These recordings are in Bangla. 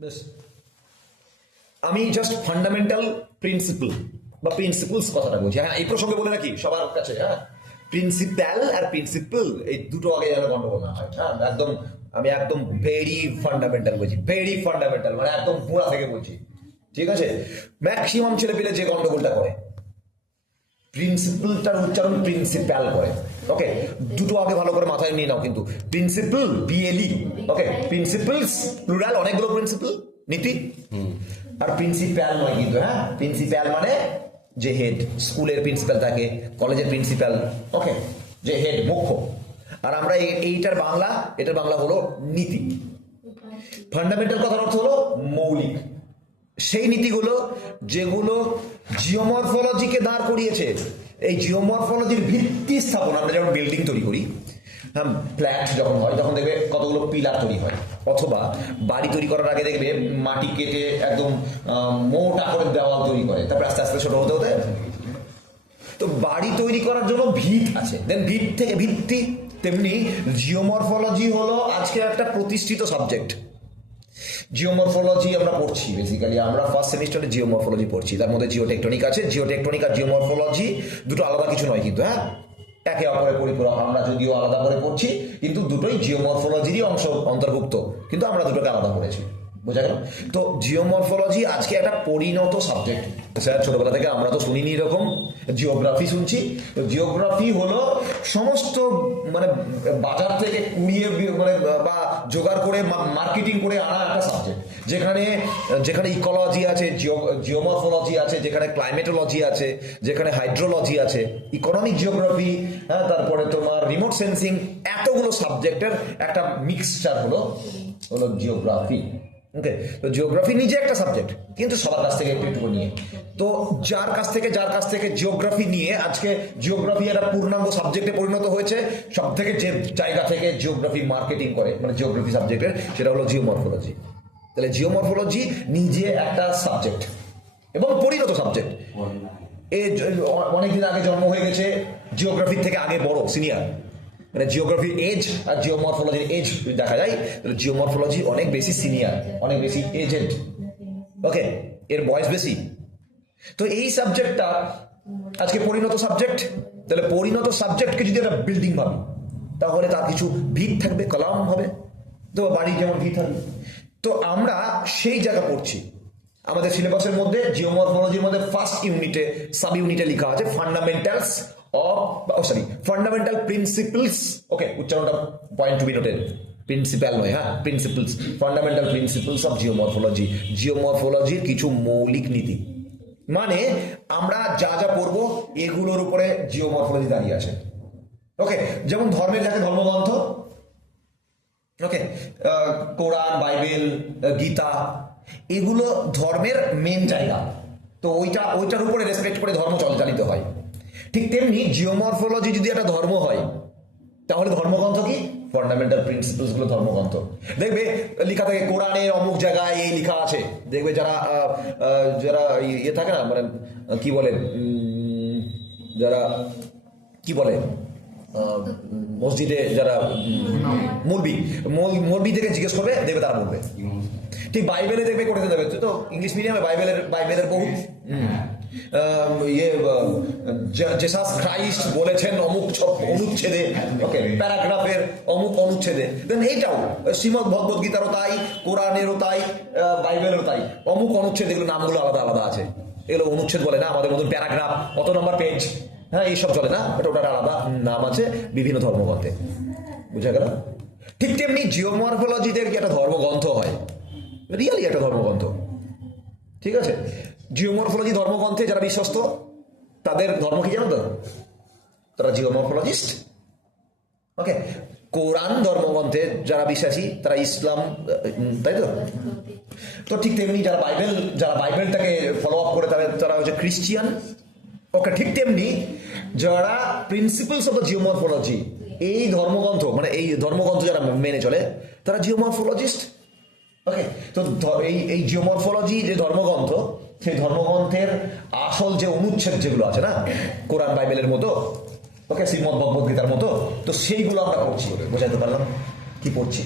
বেশ, আমি জাস্ট ফান্ডামেন্টাল প্রিন্সিপল বা প্রিন্সিপলস কথাটা বলছি। হ্যাঁ, এই প্রসঙ্গে বলে রাখি সবার কাছে, হ্যাঁ, প্রিন্সিপাল আর প্রিন্সিপল এই দুটো আগে যেন গন্ডগোল না হয়। হ্যাঁ, একদম আমি একদম ভেরি ফান্ডামেন্টাল বলছি, ভেরি ফান্ডামেন্টাল, মানে একদম পুরা থেকে বলছি, ঠিক আছে? ম্যাক্সিমাম ছেলে পেলে যে গন্ডগোলটা করে প্রিন্সিপালটার উচ্চারণ প্রিন্সিপাল করে। ওকে, দুটো আগে ভালো করে মাথায় নিয়ে নাও কিন্তু। প্রিন্সিপাল বিএলই, ওকে, প্রিন্সিপালস প্লুরাল, অনেকগুলো প্রিন্সিপাল নীতি, আর প্রিন্সিপাল নয় কিন্তু। হ্যাঁ, প্রিন্সিপাল মানে যে হেড, স্কুলের প্রিন্সিপাল থাকে, কলেজের প্রিন্সিপাল, ওকে, যে হেড, মুখ্য। আর আমরা এইটার বাংলা, এটার বাংলা হলো নীতি। ফান্ডামেন্টাল কথার অর্থ হলো মৌলিক, সেই নীতিগুলো যেগুলো জিওমরফোলজিকে দাঁড় করিয়েছে। এই জিওমরফোলজির ভিত্তি স্থাপন, আমরা যেমন বিল্ডিং তৈরি করি, হ্যাঁ, ফ্ল্যাট যখন হয় তখন দেখবে কতগুলো পিলার তৈরি হয়, অথবা বাড়ি তৈরি করার আগে দেখবে মাটি কেটে একদম মোটা করে দেওয়াল তৈরি করে, তারপরে আস্তে আস্তে ছোট হতে হতে। তো বাড়ি তৈরি করার জন্য ভিত আছে, দেন ভিত থেকে ভিত্তি। তেমনি জিওমরফোলজি হলো আজকে একটা প্রতিষ্ঠিত সাবজেক্ট। জিওমরফোলজি আমরা পড়ছি, বেসিক্যালি আমরা ফার্স্ট সেমিস্টারে জিওমরফোলজি পড়ছি, তার মধ্যে জিওটেকটনিক আছে। জিওটেকটনিক আর জিওমরফোলজি দুটো আলাদা কিছু নয় কিন্তু, হ্যাঁ, একে অপরের পরিপূরক। আমরা যদিও আলাদা করে পড়ছি কিন্তু দুটোই জিওমরফোলজিরই অংশ, অন্তর্ভুক্ত, কিন্তু আমরা দুটোকে আলাদা করেছি। বোঝা গেল? তো জিওমরফোলজি আজকে একটা পরিণত সাবজেক্ট। স্যার ছোটবেলা থেকে আমরা তো শুনিনি এরকম, জিওগ্রাফি শুনছি। তো জিওগ্রাফি হলো সমস্ত মানে বাজার থেকে কুড়িয়ে মানে বা জোগাড় করে মার্কেটিং করে আনা একটা সাবজেক্ট, যেখানে যেখানে ইকোলজি আছে, জিওমরফোলজি আছে, যেখানে ক্লাইমেটোলজি আছে, যেখানে হাইড্রোলজি আছে, ইকোনমিক জিওগ্রাফি, হ্যাঁ, তারপরে তোমার রিমোট সেন্সিং, এতগুলো সাবজেক্টের একটা মিক্সচার হলো জিওগ্রাফি। ওকে, তো জিওগ্রাফি নিজে একটা সাবজেক্ট, কিন্তু সবার কাছ থেকে একটু একটু নিয়ে। তো যার কাছ থেকে জিওগ্রাফি নিয়ে আজকে জিওগ্রাফি একটা পূর্ণাঙ্গ সাবজেক্টে পরিণত হয়েছে। সব থেকে যে জায়গা থেকে জিওগ্রাফি মার্কেটিং করে, মানে জিওগ্রাফি সাবজেক্টের, সেটা হলো জিওমরফোলজি। তাহলে জিওমরফোলজি নিজে একটা সাবজেক্ট এবং পরিণত সাবজেক্ট। অনেকদিন আগে জন্ম হয়ে গেছে, জিওগ্রাফির থেকে আগে বড়, সিনিয়র, মানে জিওগ্রাফির এজ আর জিওমরফোলজির এজ দেখা যায়, তাহলে জিওমরফোলজি অনেক বেশি সিনিয়র, অনেক বেশি এজেড। ওকে, এর বয়স বেশি। তো এই সাবজেক্টটা আজকে পরিণত সাবজেক্ট। তাহলে পরিণত সাবজেক্টকে যদি একটা বিল্ডিং ভাবি, তাহলে তার কিছু ভিত থাকবে, কলাম হবে, তো বাড়ি যেমন ভিত থাকবে। তো আমরা সেই জায়গা পড়ছি। আমাদের সিলেবাসের মধ্যে জিওমরফোলজির মধ্যে ফার্স্ট ইউনিটে, সাব ইউনিটে লেখা আছে fundamentals of, fundamental principles. Okay, উচ্চারণটা point to be noted, principal নয়, হ্যাঁ, principles, fundamental principles of geomorphology. জিওমরফোলজির কিছু মৌলিক নীতি, মানে আমরা যা যা পড়বো এগুলোর উপরে জিওমরফোলজি দাঁড়িয়ে আছে। ওকে, যেমন ধর্মের যাকে ধর্মগ্রন্থ, ওকে, কোরআন, বাইবেল, গীতা, এগুলো ধর্মের মেন জায়গা। তো ওইটার উপরে রেসপেক্ট করে ধর্ম চালিত হয়। ঠিক তেমনি জিওমরফোলজি যদি একটা ধর্ম হয়, তাহলে ধর্মগ্রন্থ কি? ফান্ডামেন্টাল প্রিন্সিপলস গুলো ধর্মগ্রন্থ। দেখবে লেখা থাকে কোরআনের অমুক জায়গায় এই লেখা আছে। দেখবে যারা যারা ইয়ে থাকে না, মানে কি বলে, যারা কি বলে মসজিদে যারা মৌলবি থেকে জিজ্ঞেস করবে, দেখবে তারা বলবে। ঠিক বাইবেলে দেখবে করে দেবে, তো ইংলিশ মিডিয়ামে বাইবেলের বহু জেসাস ক্রাইস্ট বলেছেন অমুক অনুচ্ছেদে, ওকে, প্যারাগ্রাফের অমুক অনুচ্ছেদে। দেন এইটাও শ্রীমদ ভগবদ গীতারও তাই, কোরআনেরও তাই, বাইবেলেরও তাই, অমুক অনুচ্ছেদ, এগুলো নামগুলো আলাদা আলাদা আছে। এগুলো অনুচ্ছেদ বলে না, আমাদের মতন প্যারাগ্রাফ, কত নম্বর পেজ, হ্যাঁ, এইসব চলে না, এটা ওটার আলাদা নাম আছে বিভিন্ন ধর্মগ্রন্থে। বুঝা গেল? ঠিক তেমনি জিওমরফোলজিদের কি একটা ধর্মগ্রন্থ হয়, রিয়েলি একটা ধর্মগ্রন্থ, ঠিক আছে? জিওমরফোলজি ধর্মগ্রন্থে যারা বিশ্বস্ত, তাদের ধর্ম কি জানো তো? তারা জিওমরফোলজিস্ট। ওকে, কোরআন ধর্মগ্রন্থে যারা বিশ্বাসী তারা ইসলাম, তাই তো? তো ঠিক তেমনি যারা বাইবেলটাকে ফলো আপ করে তারা হচ্ছে খ্রিস্টিয়ান। ওকে, ঠিক তেমনি যারা প্রিন্সিপালস অফ দ্য জিওমরফোলজি, এই ধর্মগ্রন্থ, মানে এই ধর্মগ্রন্থ যারা মেনে চলে, তারা জিওমরফোলজিস্ট। ওকে, তো এই জিওমরফোলজি যে ধর্মগ্রন্থ, সেই ধর্মগ্রন্থের আসল যে অনুচ্ছেদ যেগুলো আছে না, কোরআন বাইবেলের মতো, ওকে, শ্রীমদ ভগবদ গীতার মতো, তো সেইগুলো আমরা পড়ছি। বোঝাতে পারলাম কি পড়ছি?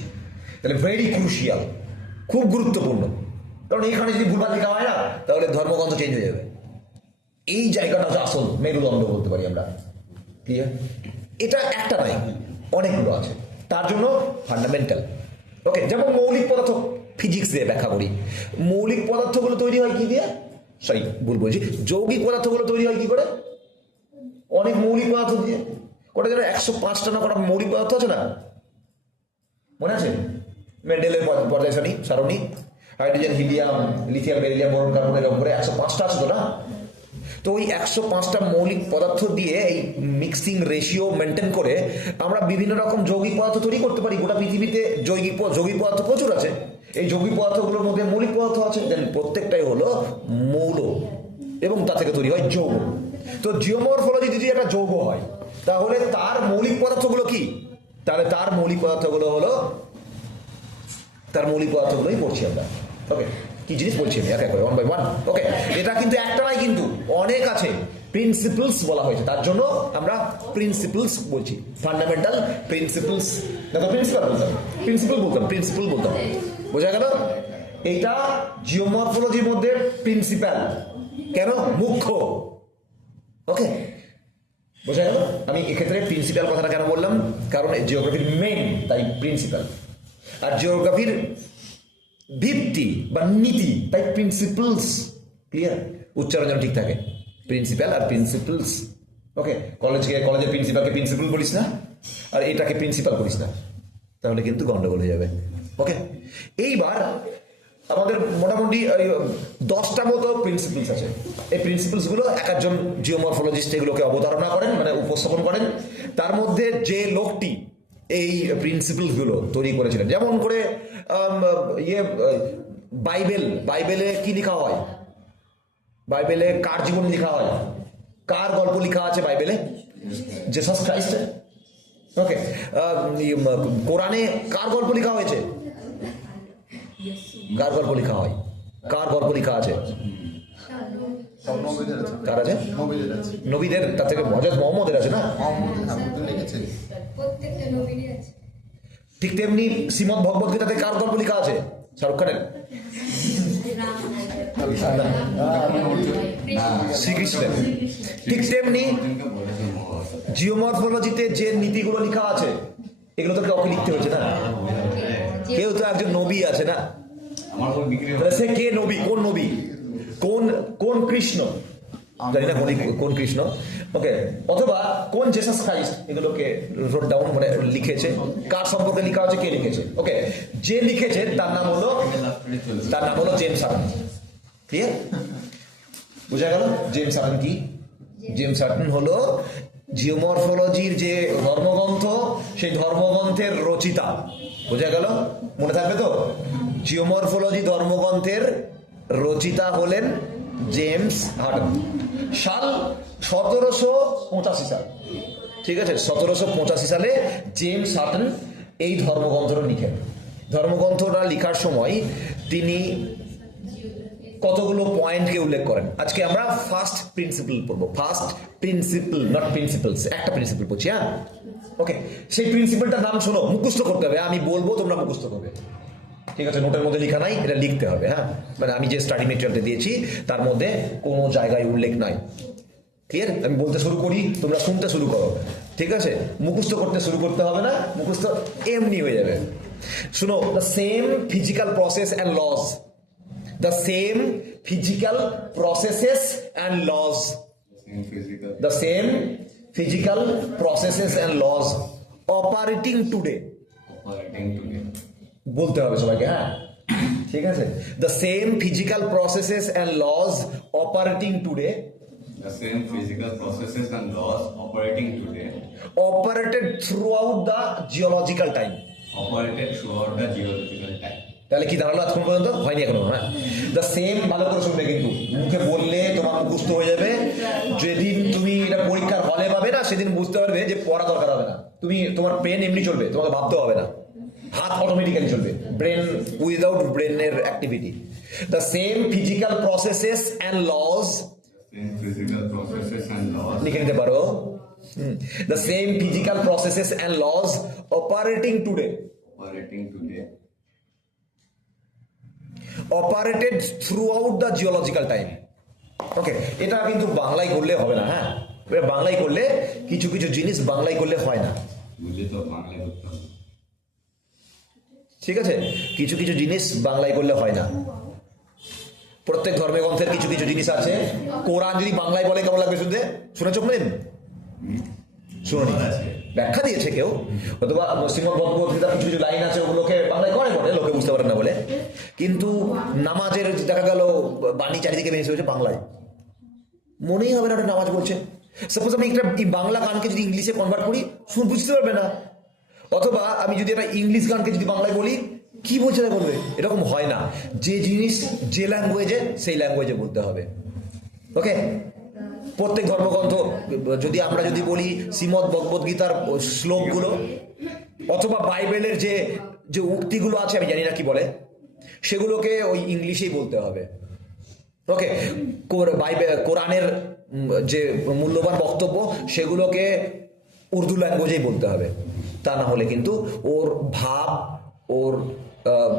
তাহলে ভেরি ক্রুশিয়াল, খুব গুরুত্বপূর্ণ, কারণ এইখানে যদি ভুলভাল লেখা হয় না তাহলে ধর্মগ্রন্থ চেঞ্জ হয়ে যাবে। এই জায়গাটা হচ্ছে আসল মেরুদণ্ড বলতে পারি আমরা। ক্লিয়ার? এটা একটা নয়, অনেকগুলো আছে, তার জন্য ফান্ডামেন্টাল। ওকে, যেমন মৌলিক পদার্থ ফিজিক্স দিয়ে ব্যাখ্যা করি। মৌলিক পদার্থগুলো তৈরি হয় কি দিয়ে? সরি, ভুল বলছি, যৌগিক পদার্থগুলো তৈরি হয় কি করে? অনেক মৌলিক পদার্থ দিয়ে। কটা যেন 105টা না কটা মৌলিক পদার্থ আছে না, মনে আছে? মেন্ডেলের পর্যায় সারণী, hydrogen, helium, lithium, beryllium, boron, carbon, এর উপরে 105টা আছে তো না? তো ওই 105টা মৌলিক পদার্থ দিয়ে এই মিক্সিং রেশিও মেনটেন করে আমরা বিভিন্ন রকম যৌগিক পদার্থ তৈরি করতে পারি। গোটা পৃথিবীতে যৌগিক পদার্থ প্রচুর আছে। এই যৌগিক পদার্থগুলোর মধ্যে মৌলিক পদার্থ আছে, দেন প্রত্যেকটাই হলো মৌল এবং তা থেকে তৈরি হয় যৌগ। তো জিওমরফোলজি যদি একটা যৌগ হয় তাহলে তার মৌলিক পদার্থগুলো কি? তাহলে তার মৌলিক পদার্থগুলো হলো, তার মৌলিক পদার্থগুলোই পড়ছি আমরা। ওকে, কি জিনিস বলছি আমি এক এক করে, 1 by 1। ওকে, এটা কিন্তু একটা নয়, কিন্তু অনেক আছে। প্রিন্সিপলস বলা হয়েছে, তার জন্য আমরা প্রিন্সিপলস বলছি। ফান্ডামেন্টাল প্রিন্সিপলস, দেখো প্রিন্সিপাল বলতাম, প্রিন্সিপল বলতাম, বোঝা গেল? এইটা জিওমরফোলজির মধ্যে প্রিন্সিপাল, কেন? মুখ্য। ওকে, বোঝা গেল? আমি এক্ষেত্রে প্রিন্সিপাল কথাটা কেন বললাম? কারণ জিওগ্রাফির মেইন, তাই প্রিন্সিপাল। আর জিওগ্রাফির ভিত্তি বা নীতি, তাই প্রিন্সিপলস। ক্লিয়ার? উচ্চারণ যেন ঠিক থাকে, প্রিন্সিপাল আর প্রিন্সিপলস। ওকে, কলেজের প্রিন্সিপালকে প্রিন্সিপাল বলিস না, আর এটাকে প্রিন্সিপাল করিস না, তাহলে কিন্তু গন্ডগোল হয়ে যাবে। ওকে, এইবার আমাদের মোটামুটি 10টা মতো প্রিন্সিপলস আছে। এই প্রিন্সিপলসগুলো এক একজন জিওমরফোলজিস্ট এগুলোকে অবতারণা করেন, মানে উপস্থাপন করেন। তার মধ্যে যে লোকটি এই প্রিন্সিপলসগুলো তৈরি করেছিলেন, যেমন করে বাইবেলে কি লেখা হয়? বাইবেলে কার জীবন লেখা হয়? কার গল্প লেখা আছে বাইবেলে? Jesus Christ. ওকে, কোরআনে কার গল্প লেখা হয়েছে? কার গল্প লেখা হয়? কার গল্প লেখা আছে? কার আছে? নবীদের, তার থেকে হযরত মুহাম্মদের আছে না? ঠিক তেমনি শ্রীমদ ভগবত গীতাতে কার গল্প লেখা আছে? শাহরুখ খানের? শ্রীকৃষ্ণের। ঠিক তেমনি জিওমরফোলজিতে যে নীতিগুলো লেখা আছে এগুলো তো কাউকে লিখতে হয়েছে না? কেউ তো একজন নবী আছে না? সে কে নবী? কোন নবী? কোন কৃষ্ণ? জানি না কোন কৃষ্ণ। ওকে, অথবা কোন জেসাস ক্রাইস্ট, এগুলোকে রোট ডাউন, মানে লিখেছে। কার সম্পর্কে লেখা হচ্ছে, কে লিখেছে? ওকে, যে লিখেছে তার নাম হলো জেমস হাটন। ক্লিয়ার? বুঝা গেল? জেমস হাটন কি? জেমস হাটন হলো জিওমরফোলজির যে ধর্মগ্রন্থ, সেই ধর্মগ্রন্থের রচিতা। বোঝা গেল? মনে থাকবে তো? জিওমরফোলজি ধর্মগ্রন্থের রচিতা হলেন জেমস হাটন। সাল 1785 সাল। ঠিক আছে, 1785 সালে জেমস হাটন এই ধর্মগ্রন্থটা লিখেন। ধর্মগ্রন্থটা লেখার সময় তিনি কতগুলো পয়েন্টকে উল্লেখ করেন। আজকে আমরা ফার্স্ট প্রিন্সিপল পড়বো। ফার্স্ট প্রিন্সিপল, নট প্রিন্সিপলস, একটা প্রিন্সিপল পড়ছি। হ্যাঁ, ওকে, সেই প্রিন্সিপলটার নাম শোনো, মুখস্থ করতে হবে। আমি বলবো, তোমরা মুখস্থ করবে। ঠিক আছে, নোটের মধ্যে লেখা নাই, এটা লিখতে হবে। হ্যাঁ, মানে আমি যে স্টাডি মেটেরিয়ালটা দিয়েছি তার মধ্যে কোনো জায়গায় উল্লেখ নাই। ক্লিয়ার? আমি বলতে শুরু করি, তোমরা শুনতে শুরু করো। ঠিক আছে, মুখস্থ করতে শুরু করতে হবে না, মুখস্থ এমনি হয়ে যাবে। শুনো, the same physical process and laws, the same physical processes and laws, the same physical processes and laws operating today, বলতে হবে সবাইকে। হ্যাঁ, ঠিক আছে, the same physical processes and laws operating today, the same physical processes and laws operating today, operated throughout the geological time, operated throughout the geological time. তাহলে কি দাঁড়ালো এখন পর্যন্ত? হয়নি এখনো। হ্যাঁ, দ্য সেম, ভালো করে শুনবে কিন্তু, মুখে বললে তোমার মুখস্থ হয়ে যাবে। যেদিন তুমি এটা পরীক্ষার হলে পাবে না সেদিন বুঝতে পারবে যে পড়া দরকার হবে না। তোমার ব্রেন এমনি চলবে, তোমাকে ভাবতে হবে না, হাত অটোমেটিক্যালি চলবে, ব্রেন উইদাউট ব্রেনের activity. The same physical processes and laws, Same physical processes and laws লিখে নিতে পারো। The same physical processes and laws operating today, operating today, operated throughout the geological time. Okay, এটা কিন্তু বাংলায় করলে হবে না, হ্যাঁ, বাংলায় করলে কিছু কিছু জিনিস বাংলায় করলে হয় না, বুঝলে তো বাংলায় করতে হবে। ঠিক আছে, কিছু কিছু জিনিস বাংলায় করলে হয় না। প্রত্যেক ধর্মগ্রন্থের কিছু কিছু জিনিস আছে, কোরআন যদি বাংলায় বলে কেমন লাগবে শুনতে? শুনেছ প্রেম? শুনি, ব্যাখ্যা দিয়েছে কেউ, অথবা শ্রীমদ ভগবদ্গীতার কিছু কিছু লাইন আছে, ওগুলোকে বাংলায় করে বলে, লোকে বুঝতে পারে না বলে। কিন্তু নামাজের দেখা গেল বাণী চারিদিকে ভেসে হয়েছে বাংলায়, মনেই হবে না একটা নামাজ বলছে। সাপোজ আমি একটা বাংলা গানকে যদি ইংলিশে কনভার্ট করি, বুঝতে পারবে না। অথবা আমি যদি একটা ইংলিশ গানকে যদি বাংলায় বলি, কি বলছে না বলবে, এরকম হয় না। যে জিনিস যে ল্যাঙ্গুয়েজে, সেই ল্যাঙ্গুয়েজে বলতে হবে। ওকে, প্রত্যেক ধর্মগ্রন্থ, যদি আমরা যদি বলি শ্রীমদ ভগবদ্গীতার শ্লোকগুলো অথবা বাইবেলের যে যে উক্তিগুলো আছে, আমি জানি না কি বলে, সেগুলোকে ওই ইংলিশেই বলতে হবে। ওকে, কোরআনের যে মূল্যবান বক্তব্য, সেগুলোকে উর্দু ল্যাঙ্গুয়েজেই বলতে হবে। তা না হলে কিন্তু ওর ভাব, ওর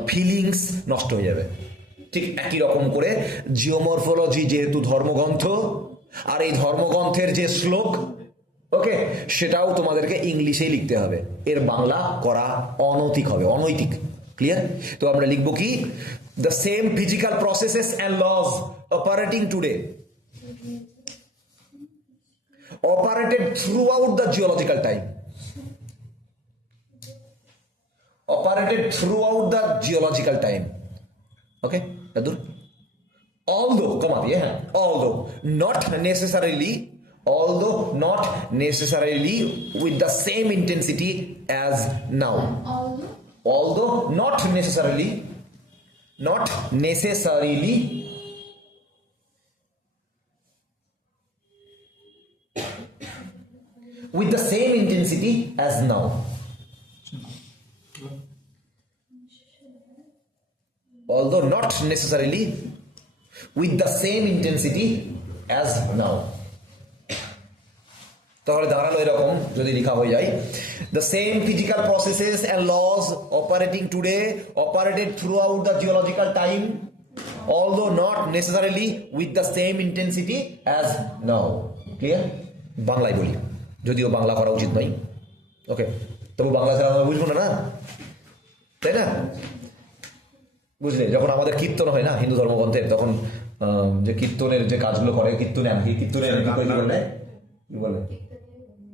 ফিলিংস নষ্ট হয়ে যাবে। ঠিক একই রকম করে জিওমরফোলজি যেহেতু ধর্মগ্রন্থ, আর এই ধর্মগ্রন্থের যে শ্লোক, ওকে, সেটাও তোমাদেরকে ইংলিশেই লিখতে হবে। এর বাংলা করা অনৈতিক হবে, অনৈতিক। ক্লিয়ার? তো আমরা লিখবো কি, the same physical processes and laws operating today operated throughout the geological time. Operated throughout the geological time. Okay, Adur? Although, come on, yeah, although not necessarily with the same intensity as now. Although not necessarily with the same intensity as now. Although not necessarily with the same intensity as now. তাহলে দাঁড়ালো এরকম যদি লেখা হয়ে যায়, the same physical processes and laws operating today operated throughout the geological time, although not necessarily with the same intensity as now. Clear? বাংলায় বলি, যদিও বাংলা করা উচিত নয়। ওকে, তবু বাংলা ছাড়া আমরা বুঝবো না, না তাই না? বুঝলে, যখন আমাদের কীর্তন হয় না হিন্দু ধর্মগ্রন্থের, তখন যে কীর্তনের যে কাজগুলো করে, কীর্তনের কি বলে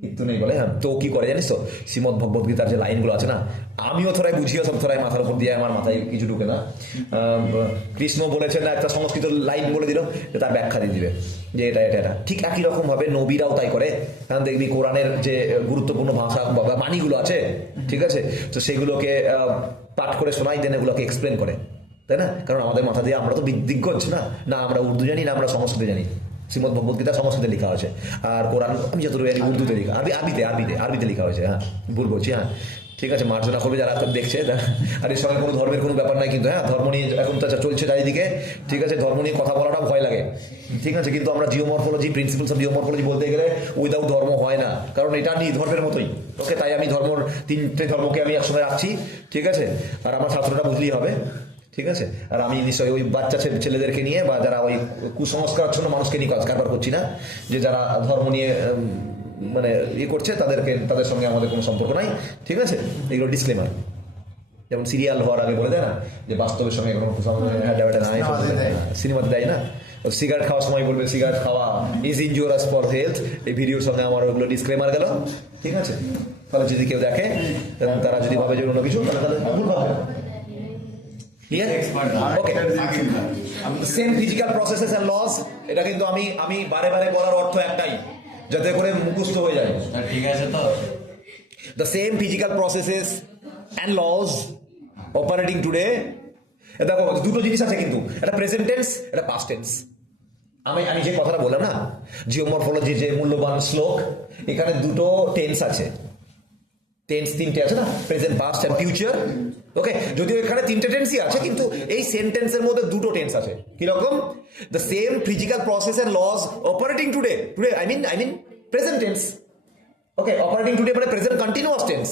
কীর্তনেই বলে, হ্যাঁ। তো কি করে জানিস তো, শ্রীমদ ভগবদ্গীতার যে লাইনগুলো আছে না, আমিও থোড়াই বুঝিও, সব থোড়াই মাথার উপর দিয়ে, আমার মাথায় কিছু ঢুকে না। কৃষ্ণ বলেছেন না, একটা সংস্কৃত লাইন বলে দিল, তার ব্যাখ্যা দিয়ে দিবে যে এটা এটা এটা। ঠিক একই রকম ভাবে নবীরাও তাই করে। কারণ দেখবি কোরআনের যে গুরুত্বপূর্ণ ভাষা বা বাণীগুলো আছে, ঠিক আছে, তো সেগুলোকে পাঠ করে শোনাই দেন, এগুলোকে এক্সপ্লেন করে, তাই না? কারণ আমাদের মাথা দিয়ে আমরা তো দিগ্গজ না, না আমরা উর্দু জানি, না আমরা সংস্কৃত জানি। শ্রীমদ ভগবদ্গীতা সংস্কৃতে লেখা হয়েছে, আর কোরআন আমি যতটুকু জানি উর্দুতে লেখা, আরবিতে লেখা হয়েছে। হ্যাঁ, ভুল বলছি, হ্যাঁ, ঠিক আছে, মার্জনা করবে যারা দেখছে। আর এর সঙ্গে কোনো ধর্মের কোনো ব্যাপার নাই কিন্তু, হ্যাঁ, ধর্ম নিয়ে এখন তো চলছে চারিদিকে, ঠিক আছে, ধর্ম নিয়ে কথা বলাটা ভয় লাগে, ঠিক আছে, কিন্তু আমরা জিওমরফোলজি, প্রিন্সিপালস অফ জিওমরফোলজি বলতে গেলে উইদাউট ধর্ম হয় না, কারণ এটা নিয়ে ধর্মের মতোই। ওকে, তাই আমি তিনটে ধর্মকে আমি একসঙ্গে রাখছি, ঠিক আছে, আর আমার ছাত্রটা বুঝলেই হবে, ঠিক আছে। আর আমি নিশ্চয়ই ওই বাচ্চা ছেলেদেরকে নিয়ে বা যারা ওই কুসংস্কারাচ্ছন্ন মানুষকে নিয়ে কারবার করছি না, যে যারা ধর্ম নিয়ে মানে করছে, তাদের সঙ্গে আমাদের কোনো সম্পর্ক নাই, ঠিক আছে। এগুলো ডিসক্লেমার, যেমন সিরিয়াল হওয়ার আগে বলে দেয় না যে বাস্তবের সঙ্গে কোনো নাই, সিনেমাতে দেয় না। সিগারেট খাওয়ার সময় বলবে সিগারেট খাওয়া ইজ ইনজুরিয়াস ফর হেলথ, এই ভিডিওর সঙ্গে আমার ওগুলো ডিসক্লেমার গেল, ঠিক আছে। তাহলে যদি কেউ দেখে, তারা যদি ভাবে যে অন্য কিছু, তাহলে ভুল ভাবে। Same physical processes and laws, এটা কিন্তু আমি বারে বারে বলার অর্থ একটাই, যাতে করে মুখস্থ হয়ে যায়, ঠিক আছে। তো the same physical processes and laws operating today, দেখো দুটো জিনিস আছে কিন্তু, একটা প্রেজেন্ট টেন্স, একটা পাস্ট টেন্স। আমি যে কথাটা বললাম না, জিওমরফোলজি যে মূল্যবান শ্লোক, এখানে দুটো টেন্স আছে, টেন্স তিনটে আছে না, প্রেজেন্ট, পাস্ট এন্ড ফিউচার। ওকে, যদিও এখানে তিনটে টেন্সই আছে, কিন্তু এই সেন্টেন্সের মধ্যে দুটো টেন্স আছে। কিরকম? The same physical process and laws operating today, I mean present tense. Okay, operating today মানে present continuous tense,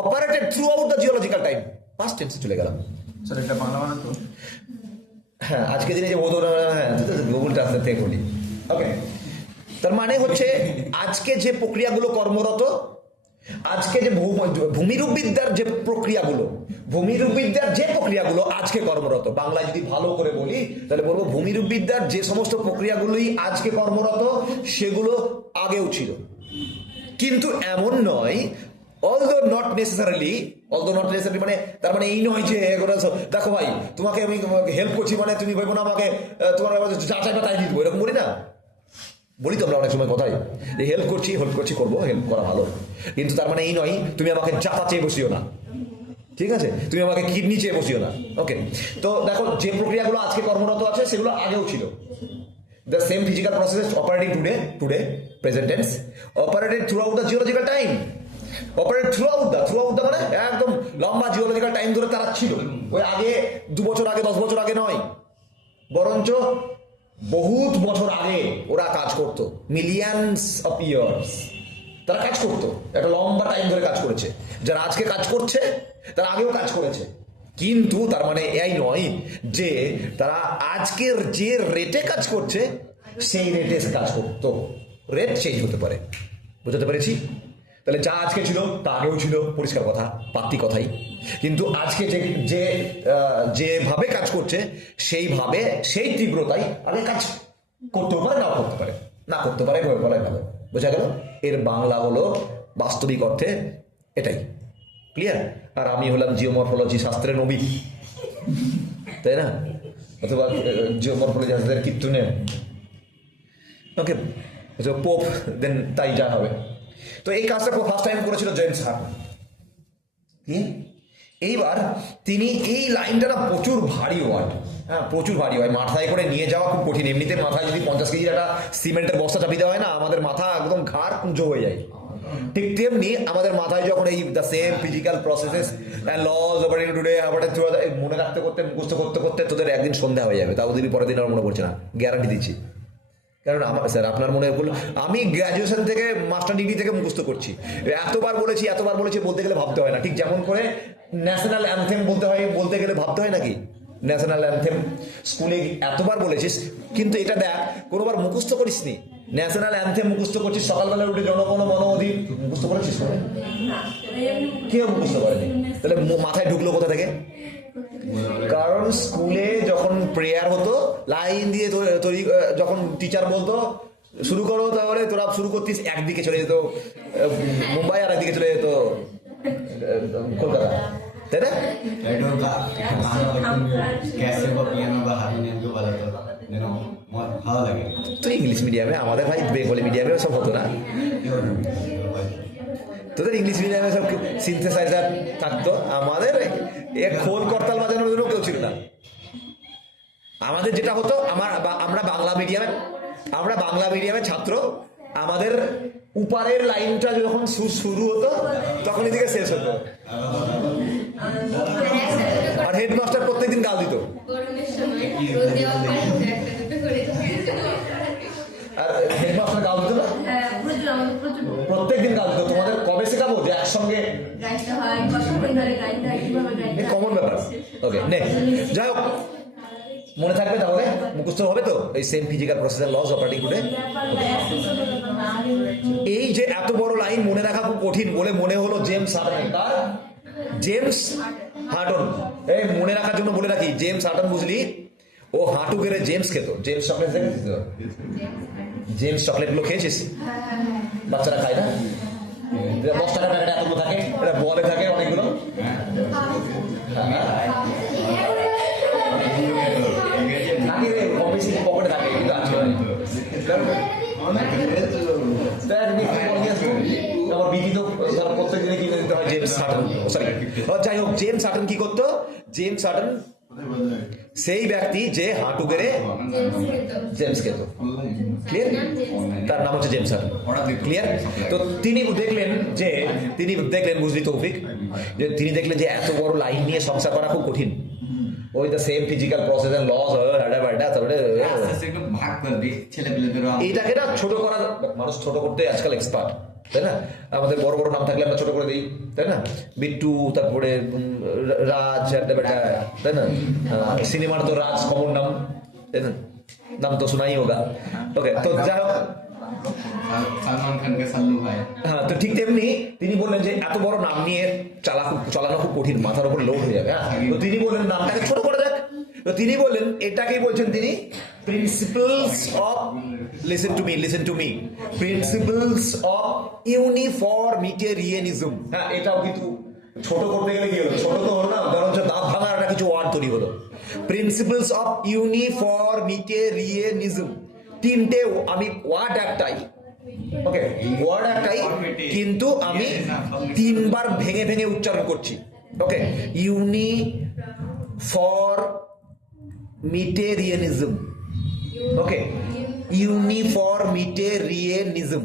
operated throughout the geological time, past টেন্সে চলে গেলাম। স্যার এটা বাংলা বানান তো? হ্যাঁ আজকে দিনে যে বোধ হ্যাঁ গুগল ট্রান্সলেট থেকে বলি ওকে তার মানে হচ্ছে আজকে যে প্রক্রিয়াগুলো কর্মরত আজকে যে ভূমিরূপবিদ্যার যে প্রক্রিয়াগুলো আজকে কর্মরত বাংলায় যদি ভালো করে বলি তাহলে বলবো ভূমিরূপবিদ্যার যে সমস্ত প্রক্রিয়াগুলোই আজকে কর্মরত সেগুলো আগেও ছিল কিন্তু এমন নয় although not necessarily মানে তার মানে এই নয় যে দেখো ভাই তোমাকে আমি হেল্প করছি মানে তুমি ভেবো না আমাকে তোমার যাচাই বাতাই দিয়ে দেবো এরকম বলি না বলি তো আমরা অনেক সময় কথাই যে হেল্প করছি করবো হেল্প করা ভালো কিন্তু তার মানে এই নয় তুমি আমাকে জাতা চেয়ে বসিও না ঠিক আছে তুমি আমাকে কিডনি চেয়ে বসিও না ওকে তো দেখো যে প্রক্রিয়াগুলো আজকে কর্মরত আছে সেগুলো আগেও ছিল the same physical process operating today present tense operated throughout the geological time operate through out the মানে একদম লম্বা জিওলজিক্যাল টাইম ধরে তারা ছিল ওই আগে 2 বছর আগে 10 বছর আগে নয় বরঞ্চ বহুত বছর আগে ওরা কাজ করতো মিলিয়নস অফ ইয়ার্স তারা কাজ করতো একটা লম্বা টাইম ধরে কাজ করেছে যারা আজকে কাজ করছে তারা আগেও কাজ করেছে কিন্তু তার মানে এই নয় যে তারা আজকের যে রেটে কাজ করছে সেই রেটে কাজ করতো রেট চেঞ্জ হতে পারে বুঝতে পেরেছি তাহলে যা আজকে ছিল তা আগেও ছিল পরিষ্কার কথা পাত্তি কথাই কিন্তু আজকে যে যেভাবে কাজ করছে সেইভাবে সেই তীব্রতাই আগে কাজ করতেও পারে নাও করতে পারে না করতে পারে বলাই ভালো বোঝা গেল এর বাংলা হলো বাস্তবিক অর্থে এটাই ক্লিয়ার আর আমি হলাম জিওমরফোলজি শাস্ত্রের নবী তাই না অথবা জিওমরফোলজি শাস্ত্রের কীর্তনে ওকে পোপ দেন তাই যা হবে তো এই কাজটা ফার্স্ট টাইম করেছিল জেমস হার্টন এইবার তিনি এই লাইনটা না প্রচুর ভারী ওয়ার্ড হ্যাঁ প্রচুর ভারী হয় মাথায় করে নিয়ে যাওয়া খুব কঠিন এমনিতে মাথায় যদি 50 কেজির একটা সিমেন্টের বস্তা চাপিয়ে দেওয়া হয় না আমাদের মাথা একদম ঘাড় কুঁজো হয়ে যায় ঠিক তেমনি আমাদের মাথায় যখন এই the same physical processes and laws operating today মনে রাখতে করতে মুখস্থ করতে করতে তোদের একদিন সন্ধ্যা হয়ে যাবে তাও যদি পরের দিন আর মনে পড়ছে না গ্যারান্টি দিচ্ছি কারণ আমার স্যার আপনার মনে হলো আমি গ্র্যাজুয়েশন থেকে মাস্টার ডিগ্রি থেকে মুখস্থ করছি এতবার বলেছি বলতে গেলে ভাবতে হয় না ঠিক যেমন করে ন্যাশনাল অ্যানথেম বলতে গেলে ভাবতে হয় নাকি ন্যাশনাল অ্যানথেম স্কুলে এতবার বলেছিস কিন্তু এটা দেখ কোনোবার মুখস্থ করিসনি ন্যাশনাল অ্যানথেম মুখস্থ করছিস সকালবেলা উঠে জনগণ মন অধীর মুখস্থ করেছিস কেউ মুখস্থ করেনি তাহলে মাথায় ঢুকলো কোথা থেকে কারণ স্কুলে যখন প্রেয়ার হতো লাইন দিয়ে তৈরি যখন টিচার বলতো শুরু করো তাহলে তোরা শুরু করতিস একদিকে চলে যেত মুম্বাই আর একদিকে চলে যেত কলকাতা তাই না তো ইংলিশ মিডিয়ামে আমাদের ভাই বেঙ্গলি মিডিয়ামে সব হতো না তোদের ইংলিশ মিডিয়ামে সব সিনথেসাইজার থাকতো আমাদের খোল করতাল বাজানোর জন্য কেউ ছিল না আমাদের যেটা হতো আমরা বাংলা মিডিয়ামে ছাত্র আমাদের উপারের লাইনটা যখন শুরু হতো তখন এদিকে শেষ হতো আর হেডমাস্টার প্রত্যেকদিন গাল দিত আর হেডমাস্টার গাল দিত না প্রত্যেকদিন গাল দিত তোমাদের কবে শেখাবো যে একসঙ্গে কমন ব্যাপার ওকে নে যাই হোক মনে থাকবে তাহলে মুখস্থ হবে তো এই same physical process laws operating today এই যে এত বড় লাইন মনে রাখা খুব কঠিন বলে মনে হলো জেমস হার্টন এই মনে রাখার জন্য বলে রাখি জেমস হার্টন বুঝলি ও হাঁটু গেড়ে জেমস খেত জেমস চকলেট দেখেছিস জেমস চকলেট গুলো খেয়েছিস বাচ্চারা খায় না 10 টাকা প্যাকেট এতগুলো থাকে এটা বলে থাকে অনেকগুলো থাকে রে অফিসে পকেটে থাকে কিন্তু আজকে আমার বিধি তো ধর প্রত্যেক দিনে কিনে দিতে হয় জেমস হার্টন সরি যাই হোক জেমস হার্টন কি করতো জেমস হার্টন সেই ব্যক্তি যে হাঁটু গেড়ে জেমস খেত ক্লিয়ার তার নাম হচ্ছে জেমস হার্টন ক্লিয়ার তো তিনি দেখলেন বুঝলি তৌফিক যে তিনি দেখলেন যে এত বড় লাইন নিয়ে সংসার করা খুব কঠিন ওই the same physical process and laws তারপরে ভাগ করে দিই ছেলে পেলেদেরও এইটাকে না ছোট করার মানুষ ছোট করতে আজকাল এক্সপার্ট তাই না? আমাদের বড় বড় নাম থাকলে আমরা ছোট করে দিই, তাই না? বিট্টু, তারপরে রাজ, বেটা, তাই না? সিনেমার তো রাজ কমন নাম, তাই না? নাম তো শোনাই হোগা। ওকে, তো যাই হোক, सलमान खान के सल्लू भाई। হ্যাঁ, তো ঠিক তেমনি তিনি বললেন যে এত বড় নাম নিয়ে চালানো খুব কঠিন, মাথার উপর লোড হয়ে যাবে। হ্যাঁ, তো তিনি বললেন নামটাকে ছোট করে দেখ। তো তিনি বললেন, এটাকেই বলছেন তিনি principles of, listen to me, principles of uniformitarianism. হ্যাঁ, এটাও কিন্তু ছোট করতে গেলে কি হলো, ছোট তো হলো না, বরঞ্চ দাঁত ভাঙার একটা কিছু ওয়ার্ড তৈরি হলো। প্রিন্সিপলস অফ ইউনিফরমিটেরিয়ানিজম, তিনটে আমি ওয়ার্ড একটাই, ওকে, ওয়ার্ড একটাই, কিন্তু আমি তিনবার ভেঙে ভেঙে উচ্চারণ করছি। ওকে, ইউনিফরমিটেরিয়ানিজম, ওকে, ইউনিফরমিটেরিয়ানিজম।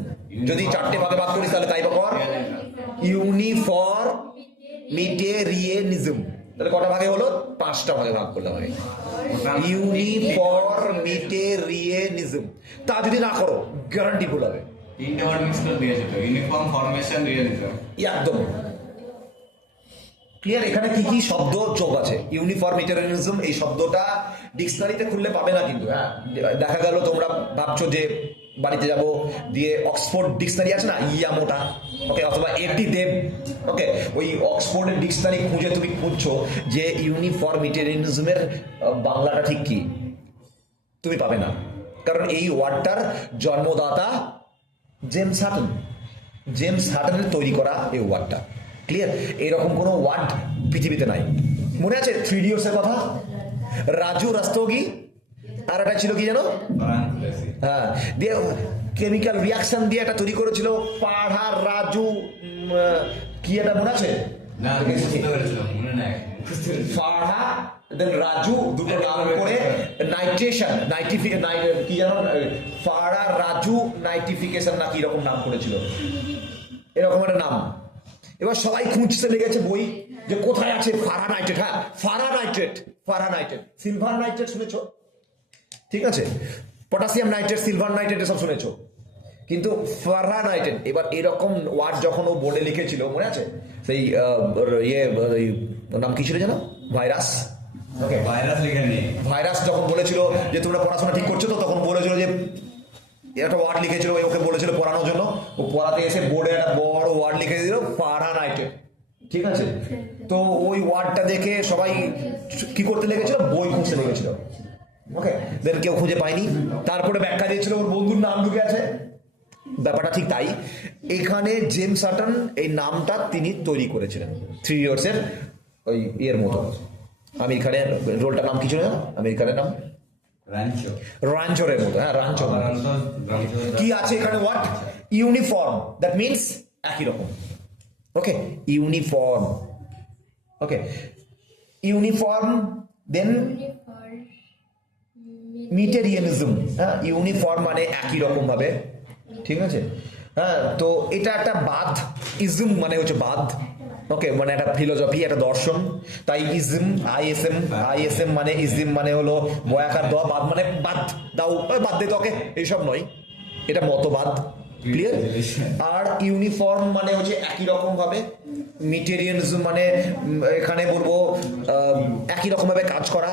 যদি চারটে ভাগে ভাগ করিস তাহলে তাই বা কর। ইউনিফরমিটেরিয়ানিজম, তাহলে কটা ভাগে হলো? 5টা ভাগে ভাগ করলাম আমি। ইউনিফরমিটেরিয়ানিজম, তা যদি না করো গ্যারান্টি ভুল হবে। 3টে ওয়ার্ড মিক্স করে দিয়েছে তো, ইউনিফর্ম, ফরমেশন, রিয়েলিজম। একদম ক্লিয়ার। এখানে কি কি শব্দ যোগ আছে? ইউনিফরমিটেরিয়ানিজম এই শব্দটা ডিকশনারিতে খুললে পাবে না কিন্তু। হ্যাঁ, দেখা গেল তোমরা ভাবছো যে বাড়িতে যাব দিয়ে অক্সফোর্ড ডিকশনারি আছে না, ইয়ামোটা, ওকে, অথবা এটি দেব, ওকে, ওই অক্সফোর্ডের ডিকশনারি খুঁজে তুমি খুঁজছো যে ইউনিফরমিটেরিয়ানিজমের বাংলাটা ঠিক কি, তুমি পাবে না। কারণ এই ওয়ার্ডটার জন্মদাতা জেমস হাটন, জেমস হাটনের তৈরি করা এই ওয়ার্ডটা। ক্লিয়ার? এরকম কোনো ওয়ার্ড পৃথিবীতে নাই। মনে আছে 3 Idiots এর কথা? রাজু রাস্তোগি, আর একটা ছিল কি জানো? হ্যাঁ, দিয়ে কেমিক্যাল রিয়াকশন দিয়ে একটা তৈরি করেছিল, পাড়া রাজু, কি এটা মনে আছে? না, বুঝতে পেরেছিলাম, মনে নাই। ফাড়া দেন রাজু, দুটো নাম করে নাইট্রেশন, কি জানো, ফাড়া রাজু নাইট্রিফিকেশন না কি এরকম নাম করেছিল, এরকম একটা নাম। এবার সবাই খুঁজতে লেগেছে বই যে কোথায় আছে ফারানাইট্রেট। হ্যাঁ, ফারানাইট্রেট, সিলভার নাইট্রেট শুনেছো, ঠিক আছে, পটাশিয়াম নাইট্রেট, সিলভার নাইট্রেট এসব শুনেছো, কিন্তু ফারানাইট্রেট। এবার এরকম ওয়ার্ড যখন ও বোর্ডে লিখেছিল, মনে আছে সেই নাম কি ছিল জানো? ভাইরাস। ওকে, ভাইরাস লিখে নেই। ভাইরাস যখন বলেছিল যে তোমরা পড়াশোনা ঠিক করছো তো, তখন বলেছিল যে একটা ওয়ার্ড লিখেছিল, ওকে বলেছিল পড়ানোর জন্য, ও পড়াতে এসে বোর্ডে একটা বড় ওয়ার্ড লিখে দিল, ফারানাইট্রেট, ঠিক আছে। তো ওই ওয়ার্ডটা দেখে সবাই কি করতে লেগেছিল? বই খুঁজতে লেগেছিল। ওকে, দেন কেউ খুঁজে পায়নি, তারপরে ব্যাখ্যা দিয়েছিল ওর বন্ধুর নাম ঢুকে আছে। ব্যাপারটা ঠিক তাই। এখানে জেমস হাটন এই নামটা তিনি তৈরি করেছিলেন 3 Idiots এর ওই ইয়ের মতো। আমির খানের রোলটার নাম কি ছিল না? আমির খানের নাম রাঞ্চোরের মতো। হ্যাঁ, রাঞ্চো। কি আছে এখানে? ওয়াট? ইউনিফর্ম, দ্যাট মিনস একই রকম। ওকে, ইউনিফর্ম, ওকে, ইউনিফর্ম, দেন মিটেরিয়ানিজম। হ্যাঁ, ইউনিফর্ম মানে একই রকম ভাবে, ঠিক আছে। হ্যাঁ, তো এটা একটা বাদ, ইজম মানে হচ্ছে বাদ, ওকে, মানে একটা ফিলোসফি, একটা দর্শন। তাই ইজম, আইএসএম মানে ইজম মানে হলো বয়াকার দ, বাদ মানে বাদ দাও, বাদ দে তোকে, এইসব নয়, এটা মতবাদ। ক্লিয়ার? আর ইউনিফর্ম মানে হচ্ছে একই রকম ভাবে, মিটেরিয়ানিজম মানে এখানে বলবো একই রকম ভাবে কাজ করা।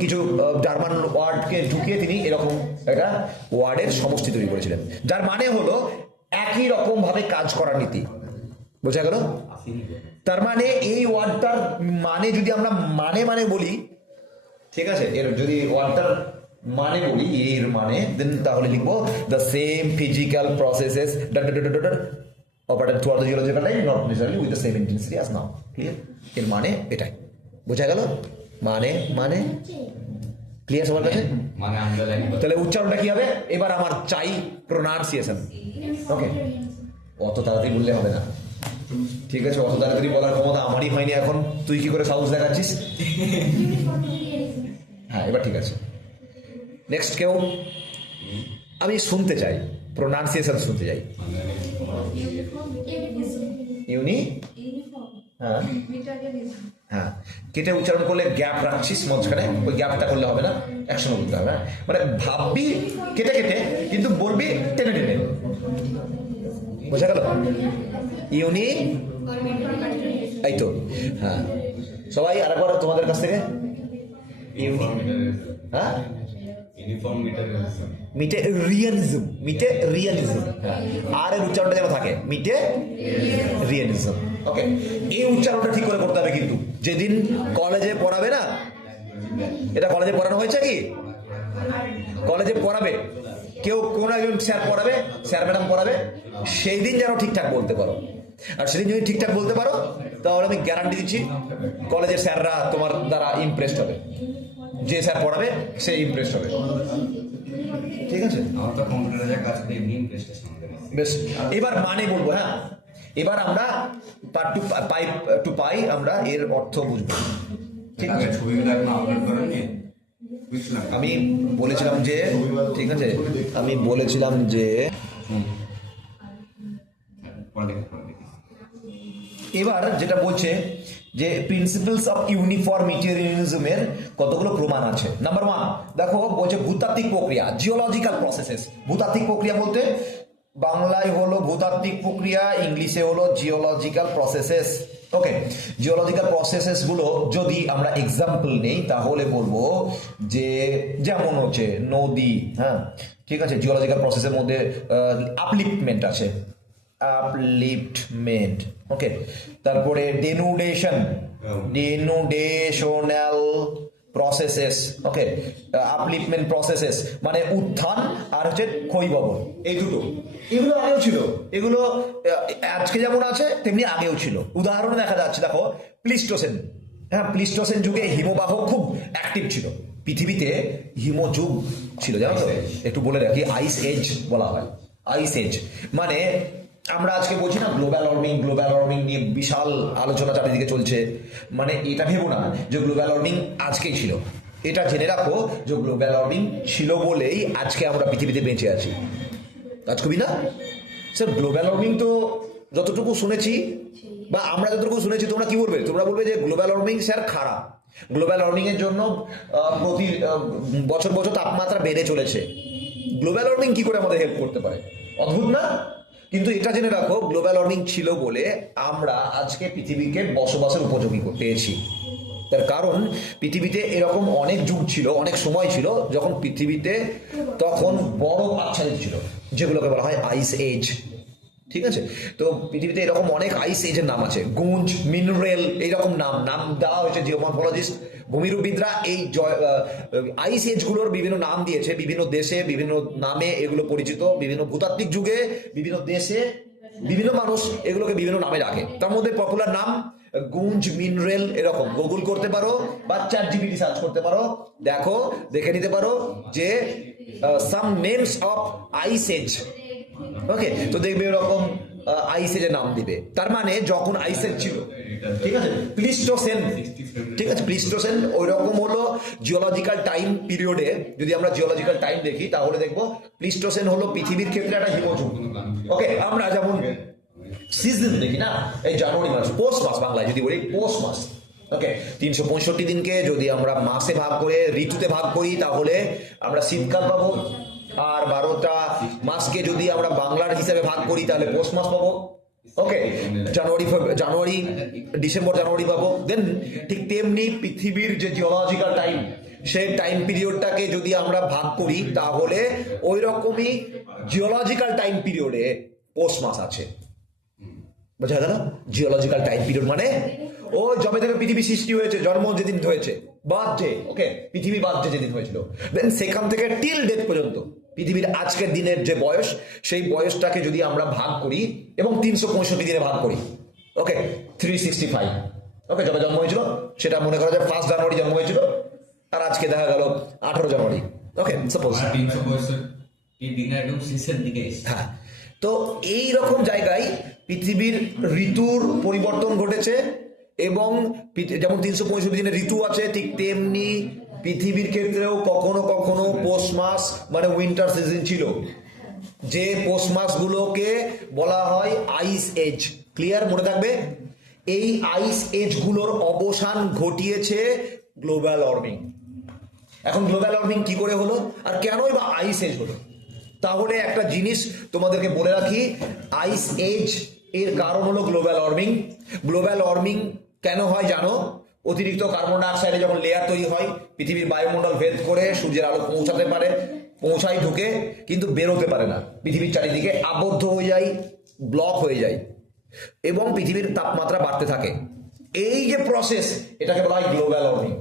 কিছু জার্মান ওয়ার্ডকে ঢুকিয়ে তিনি এরকম একটা ওয়ার্ডের সমষ্টি তৈরি করেছিলেন, যার মানে হলো একই রকম ভাবে কাজ করার নীতি। বোঝা গেল? তার মানে এই ওয়ার্ডটার মানে যদি আমরা মানে বলি, ঠিক আছে, এর যদি ওয়ার্ডটার মানে বলি, এর মানে দেন তাহলে লিখবো the same physical processes operated throughout the geological time, not necessarily with the same intensity as now. Clear? এর মানে এটাই। বোঝা গেল? মানে ক্লিয়ার সবার কাছে? মানে আমরা জানি। তাহলে উচ্চারণটা কি হবে? এবার আমার চাই প্রোনাউন্সিয়েশন। ওকে, অত তাড়াতাড়ি বললে হবে না, ঠিক আছে? অত তাড়াতাড়ি বলার ক্ষমতা আমারই হয়নি এখন, তুই কি করে সাহস দেখাচ্ছিস? হ্যাঁ, এবার ঠিক আছে। নেক্সট কেউ? আমি শুনতে চাই, প্রোনাউন্সিয়েশন শুনতে চাই। হ্যাঁ হ্যাঁ, কেটে উচ্চারণ করলে গ্যাপ রাখছিস মাঝখানে, ওই গ্যাপটা করলে হবে না, একসঙ্গে বলতে হবে। মানে ভাববি কেটে কেটে, কিন্তু বলবি টেনে টেনে। বোঝা গেল? ইউনি, এই তো, হ্যাঁ। সবাই আরেকবার তোমাদের কাছ থেকে Uniform materialism. হ্যাঁ, Uniform materialism. মিটে রিয়ালিজম, হ্যাঁ, আর এর উচ্চারণটা যেন থাকে মিটে রিয়ালিজম। ওকে, এই উচ্চারণটা ঠিক করে করতে হবে কিন্তু যেদিন কলেজে পড়াবে না, এটা কলেজে পড়ানো হয়েছে কি? কলেজে পড়াবে কেউ, কোন একজন স্যার পড়াবে, স্যার ম্যাডাম পড়াবে, সেই দিন যেন ঠিকঠাক বলতে পারো। আর সেদিন যদি ঠিকঠাক বলতে পারো তাহলে আমি গ্যারান্টি দিচ্ছি কলেজের স্যাররা তোমার দ্বারা ইমপ্রেসড হবে, যে স্যার পড়াবে সে ইমপ্রেসড হবে। ঠিক আছে, আমার তো কম্পিউটারে যা কাজ করে এমনি প্রেস্টেশন করে। বেশ, এবার মানে বলবো। হ্যাঁ, এবার আমরা টু পাই আমরা এর অর্থ বুঝবো। ঠিক আছে, ছবিগুলো এখন আপলোড করেননি, বুঝলাম। আমি বলেছিলাম যে, ঠিক আছে, আমি বলেছিলাম যে পরে দেখি। এবার যেটা বলছে যে প্রিন্সিপালস অফ ইউনিফর্মিটেরিয়ানিজমের কতগুলো প্রমাণ আছে। নাম্বার 1 দেখো, বলছে ভূতাত্ত্বিক প্রক্রিয়া, জিওলজিক্যাল প্রসেসেস। ভূতাত্ত্বিক প্রক্রিয়া বলতে বাংলায় হলো ভূতাত্ত্বিক প্রক্রিয়া, ইংলিশে হলো জিওলজিক্যাল প্রসেসেস। ওকে, জিওলজিক্যাল প্রসেসেস গুলো যদি আমরা এক্সাম্পল নেই তাহলে বলবো যে যেমন হচ্ছে নদী, হ্যাঁ, ঠিক আছে, জিওলজিক্যাল প্রসেসের মধ্যে আপলিফটমেন্ট আছে, আপলিফটমেন্ট। ওকে, তারপরে ডেনুডেশনাল প্রসেসেস। ওকে, আপলিফটমেন্ট প্রসেসেস মানে উত্থান আর হচ্ছে ক্ষয়ীভবন, এই দুটো। এগুলো আগেও ছিল, এগুলো আজকে যেমন আছে তেমনি আগেও ছিল। উদাহরণ দেখা যাচ্ছে, দেখো প্লিস্টোসেন। হ্যাঁ, প্লিস্টোসেন যুগে হিমবাহ খুব অ্যাক্টিভ ছিল পৃথিবীতে। হিমযুগ ছিল, জানো তো? একটু বলে রাখি, আইস এজ বলা হয়। আইস এজ মানে আমরা আজকে বলছি না গ্লোবাল ওয়ার্মিং নিয়ে বিশাল আলোচনা চারিদিকে চলছে। মানে এটা ভেবো না যে গ্লোবাল ওয়ার্মিং আজকেই ছিল, এটা জেনে রাখো যে গ্লোবাল ওয়ার্মিং ছিল বলেই আজকে আমরা পৃথিবীতে বেঁচে আছি। কাজ কবি না স্যার, গ্লোবাল ওয়ার্মিং তো যতটুকু শুনেছি বা আমরা যতটুকু শুনেছি, তোমরা কি বলবে? তোমরা বলবে যে গ্লোবাল ওয়ার্মিং স্যার খারাপ, গ্লোবাল ওয়ার্মিং এর জন্য প্রতি বছর তাপমাত্রা বেড়ে চলেছে। গ্লোবাল ওয়ার্মিং কি করে আমাদের হেল্প করতে পারে? অদ্ভুত না? কিন্তু এটা জেনে রাখো, গ্লোবাল ওয়ার্মিং ছিল বলে আমরা আজকে পৃথিবীকে বসবাসের উপযোগী পেয়েছি। তার কারণ পৃথিবীতে এরকম অনেক যুগ ছিল, অনেক সময় ছিল যখন পৃথিবীতে তখন বরফ আচ্ছাদিত ছিল, যেগুলোকে বলা হয় আইস এজ। ঠিক আছে, তো পৃথিবীতে এরকম অনেক আইস এজের নাম আছে, গুঞ্জ, মিনারেল, এইরকম নাম দেওয়া হয়েছে। জিওমরফোলজিস্ট, ভূমিরূপবিদরা এই আইস এজগুলোর বিভিন্ন নাম দিয়েছে, বিভিন্ন দেশে বিভিন্ন নামে এগুলো পরিচিত। বিভিন্ন ভূতাত্ত্বিক যুগে বিভিন্ন দেশে বিভিন্ন মানুষ এগুলোকে বিভিন্ন নামে রাখে। তার মধ্যে পপুলার নাম গুঞ্জ, মিনারেল, এরকম গুগল করতে পারো বা ChatGPT সার্চ করতে পারো, দেখে নিতে পারো যে সাম নেমস অফ আইস এজ। ওকে, তো দেখবে এরকম আইস এজের নাম দিবে, তার মানে যখন আইস এজ ছিল। ঠিক আছে, প্লিস্টোসেন, ঠিক আছে, প্লিস্টোসেন ওই রকম হলো জিওলজিক্যাল টাইম পিরিয়ডে। যদি আমরা জিওলজিক্যাল টাইম দেখি তাহলে দেখবো প্লিস্টোসেন হলো পৃথিবীর ক্ষেত্রে একটা হিমযুগ। ওকে, আমরা যেমন সিজন দেখি না, এই জানুয়ারি মাস, পৌষ মাস, বাংলায় যদি বলি পৌষ মাস। ওকে, 365 দিনকে যদি আমরা মাসে ভাগ করে ঋতুতে ভাগ করি তাহলে আমরা শীতকাল পাবো। আর 12টা মাসকে যদি আমরা বাংলার হিসাবে ভাগ করি তাহলে পৌষ মাস পাবো। ওকে, জানুয়ারি, ডিসেম্বর, জানুয়ারি পাবো। দেন ঠিক তেমনি পৃথিবীর যে জিওলজিক্যাল টাইম, সেই টাইম পিরিয়ডটাকে যদি আমরা ভাগ করি তাহলে ওই রকমই জিওলজিক্যাল টাইম পিরিয়ডে পৌষ মাস আছে। বোঝা গেল? জিওলজিক্যাল টাইম পিরিয়ড মানে ও জবে থেকে পৃথিবী সৃষ্টি হয়েছে, জন্ম যেদিন হয়েছে, বার্থডে, ওকে, পৃথিবী বার্থডে যেদিন হয়েছিল, দেন সেখান থেকে টিল ডেথ পর্যন্ত পৃথিবীর আজকের দিনের যে বয়স, সেই বয়সটাকে যদি আমরা ভাগ করি এবং 365 দিনে ভাগ করি, ওকে, 365। ওকে, যবে জন্ম হয়েছিল সেটা মনে করা যায় 1 জানুয়ারি জন্ম হয়েছিল, আর আজকে দেখা গেল 18 জানুয়ারি। ওকে, সাপোজ 365 দিনে একদম শেষের দিকে। হ্যাঁ, তো এই রকম জায়গায় পৃথিবীর ঋতুর পরিবর্তন ঘটেছে এবং যেমন 365 দিনের ঋতু আছে, ঠিক তেমনি পৃথিবীর ক্ষেত্রেও কখনো কখনো পৌষ মাস মানে উইন্টার সিজন ছিল, যে পৌষ মাসগুলোকে বলা হয় আইস এজ। ক্লিয়ার? মনে থাকবে, এই আইস এজগুলোর অবসান ঘটিয়েছে গ্লোবাল ওয়ার্মিং। এখন গ্লোবাল ওয়ার্মিং কি করে হলো আর কেনই বা আইস এজ হলো? তাহলে একটা জিনিস তোমাদেরকে বলে রাখি, আইস এজ এর কারণ হলো গ্লোবাল ওয়ার্মিং। গ্লোবাল ওয়ার্মিং কেন হয় জানো? অতিরিক্ত কার্বন ডাইঅক্সাইডে যখন লেয়ার তৈরি হয়, পৃথিবীর বায়ুমণ্ডল ভেদ করে সূর্যের আলো পৌঁছাতে পারে, পৌঁছায় ঢুকে, কিন্তু বেরোতে পারে না, পৃথিবীর চারিদিকে আবদ্ধ হয়ে যায়, ব্লক হয়ে যায় এবং পৃথিবীর তাপমাত্রা বাড়তে থাকে। এই যে প্রসেস, এটাকে বলা হয় গ্লোবাল ওয়ার্মিং।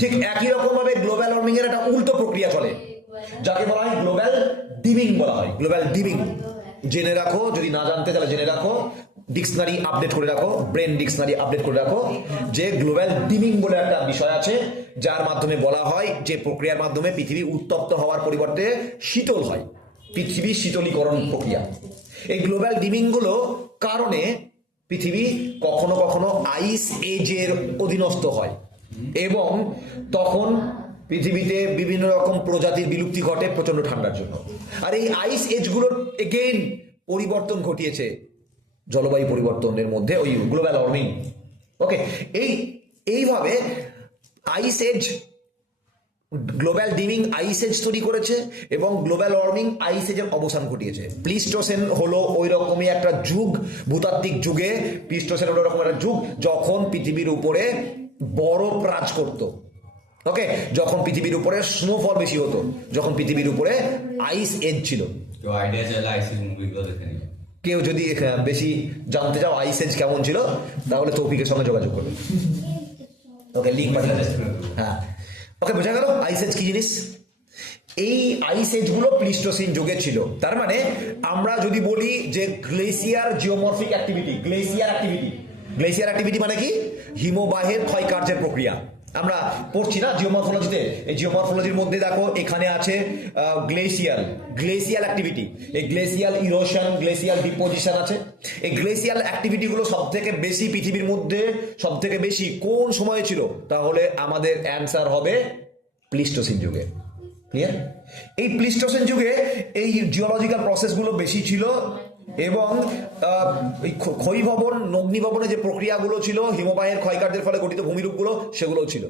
ঠিক একই রকম ভাবে গ্লোবাল ওয়ার্মিং এর একটা উল্টো প্রক্রিয়া চলে, যাকে বলা হয় গ্লোবাল ডিমিং বলা হয়। গ্লোবাল ডিমিং জেনে রাখো, যদি না জানতে তাহলে জেনে রাখো, ডিকশনারি আপডেট করে রাখো, ব্রেন ডিকশনারি আপডেট করে রাখো, যে গ্লোবাল ডিমিং বলে একটা বিষয় আছে, যার মাধ্যমে বলা হয় যে প্রক্রিয়ার মাধ্যমে পৃথিবী উত্তপ্ত হওয়ার পরিবর্তে শীতল হয়, পৃথিবী শীতলীকরণ প্রক্রিয়া। এই গ্লোবাল ডিমিং গুলো কারণে পৃথিবী কখনো কখনো আইস এজের অধীনস্থ হয় এবং তখন পৃথিবীতে বিভিন্ন রকম প্রজাতির বিলুপ্তি ঘটে প্রচন্ড ঠান্ডার জন্য। আর এই আইস এজ গুলোর এগেইন পরিবর্তন ঘটিয়েছে জলবায়ু পরিবর্তনের মধ্যে ওই গ্লোবাল ওয়ার্মিং। ওকে, এইভাবে ice age, global dimming ice age তৈরি করেছে এবং গ্লোবাল ওয়ার্মিং আইস এজের অবসান ঘটিয়েছে। প্লিস্টোসেন হলো ওই রকমই একটা যুগ, ভূতাত্ত্বিক যুগে প্লিস্টোসেন হলো এরকম একটা যুগ যখন পৃথিবীর উপরে বরফ রাজ করত। ওকে, যখন পৃথিবীর উপরে স্নোফল বেশি হতো, যখন পৃথিবীর উপরে আইস এজ ছিল। তো আইডিয়া চাইলে আইসিস মুভিগুলো দেখে নিবে। কেউ যদি বেশি জানতে চাও আইস এজ কেমন ছিল, তাহলে তৌফিকের সঙ্গে যোগাযোগ করবে। ওকে, লিঙ্ক পাঠিয়ে দেবে। হ্যাঁ, ওকে, বোঝা গেল আইস এজ কি জিনিস। এই আইস এজ গুলো প্লিস্টোসিন যুগে ছিল। তার মানে আমরা যদি বলি যে glacier geomorphic activity, glacier activity মানে কি? হিমবাহের ক্ষয়কার্যের প্রক্রিয়া। আমরা পড়ছি না জিওমরফোলজিতে, এই জিওমরফোলজির মধ্যে দেখো এখানে আছে গ্লেসিয়াল অ্যাক্টিভিটি, এই গ্লেসিয়াল ইরোশন, গ্লেসিয়াল ডিপোজিশন আছে। এই গ্লেসিয়াল অ্যাক্টিভিটি গুলো সব থেকে বেশি পৃথিবীর মধ্যে সব থেকে বেশি কোন সময়ে ছিল? তাহলে আমাদের অ্যান্সার হবে প্লিস্টোসিন যুগে। ক্লিয়ার? এই প্লিস্টোসিন যুগে এই জিওলজিক্যাল প্রসেসগুলো বেশি ছিল এবং ক্ষয়ীভবন, অগ্নিভবনের যে প্রক্রিয়াগুলো ছিল, হিমবাহের ক্ষয়কার্যের ফলে গঠিত ভূমিরূপগুলো, সেগুলোও ছিল।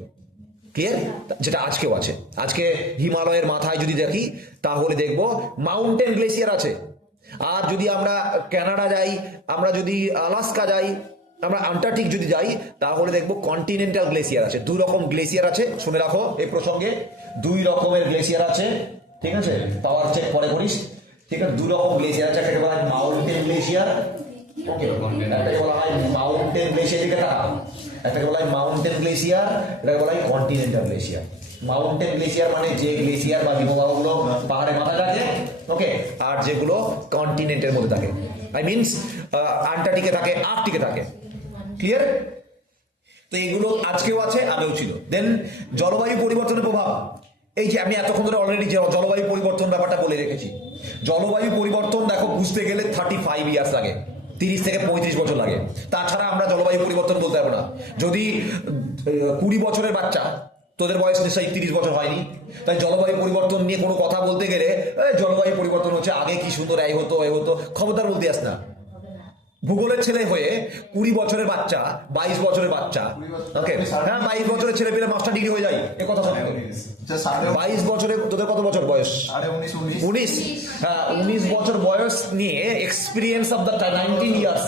ক্লিয়ার? যেটা আজকেও আছে। আজকে হিমালয়ের মাথায় যদি দেখি তাহলে দেখব মাউন্টেন গ্লেসিয়ার আছে। আর যদি আমরা কানাডা যাই, আমরা যদি আলাস্কা যাই, আমরা আন্টার্কটিক যদি যাই, তাহলে দেখবো কন্টিনেন্টাল গ্লেসিয়ার আছে। দুই রকম গ্লেসিয়ার আছে, শুনে রাখো এই প্রসঙ্গে। দুই রকমের গ্লেসিয়ার আছে, ঠিক আছে? পাওয়ার চেক পরে করিস, ঠিক আছে? দুই রকম গ্লেসিয়ার আছে, একটাকে বলা হয় মাউন্টেন গ্লেসিয়ার, ওকে, একটাকে বলা হয় মাউন্টেন গ্লেসিয়ার, দিকে তাকাও, একটাকে বলা হয় মাউন্টেন গ্লেসিয়ার, এটাকে বলা হয় কন্টিনেন্টাল গ্লেসিয়ার। মাউন্টেন গ্লেসিয়ার মানে যে গ্লেসিয়ার বা হিমবাহগুলো পাহাড়ের মাথায় থাকে, ওকে, আর যেগুলো কন্টিনেন্টের মধ্যে থাকে, আই মিনস আন্টার্কটিকে থাকে, আর্কটিকে থাকে। ক্লিয়ার? তো এগুলো আজকেও আছে, আগেও ছিল। দেন জলবায়ু পরিবর্তনের প্রভাব, এই যে আমি এতক্ষণ ধরে অলরেডি জলবায়ু পরিবর্তন ব্যাপারটা বলে রেখেছি। জলবায়ু পরিবর্তন দেখো বুঝতে গেলে 35 ইয়ার্স লাগে, 30 থেকে 35 বছর লাগে। তাছাড়া আমরা জলবায়ু পরিবর্তন বলতে পারবো না। যদি 20 বছরের বাচ্চা, তোদের বয়স নিশ্চয়ই 30 বছর হয়নি, তাই জলবায়ু পরিবর্তন নিয়ে কোনো কথা বলতে গেলে জলবায়ু পরিবর্তন হচ্ছে, আগে কি সুন্দর এই হতো এই হতো, খবরদার বলতে আস না। ভূগোলের ছেলে হয়ে 20 বছরের বাচ্চা, 22 বছরের বাচ্চা, ওকে, হ্যাঁ 22 বছরের ছেলে পেলে মাস্টার ডিগ্রি হয়ে যায়, এ কথা সত্যি। 22 বছরে তোদের কত বছর বয়স? 19। হ্যাঁ, 19 বছর বয়স নিয়ে এক্সপিরিয়েন্স অফ দ্য 19 ইয়ার্স।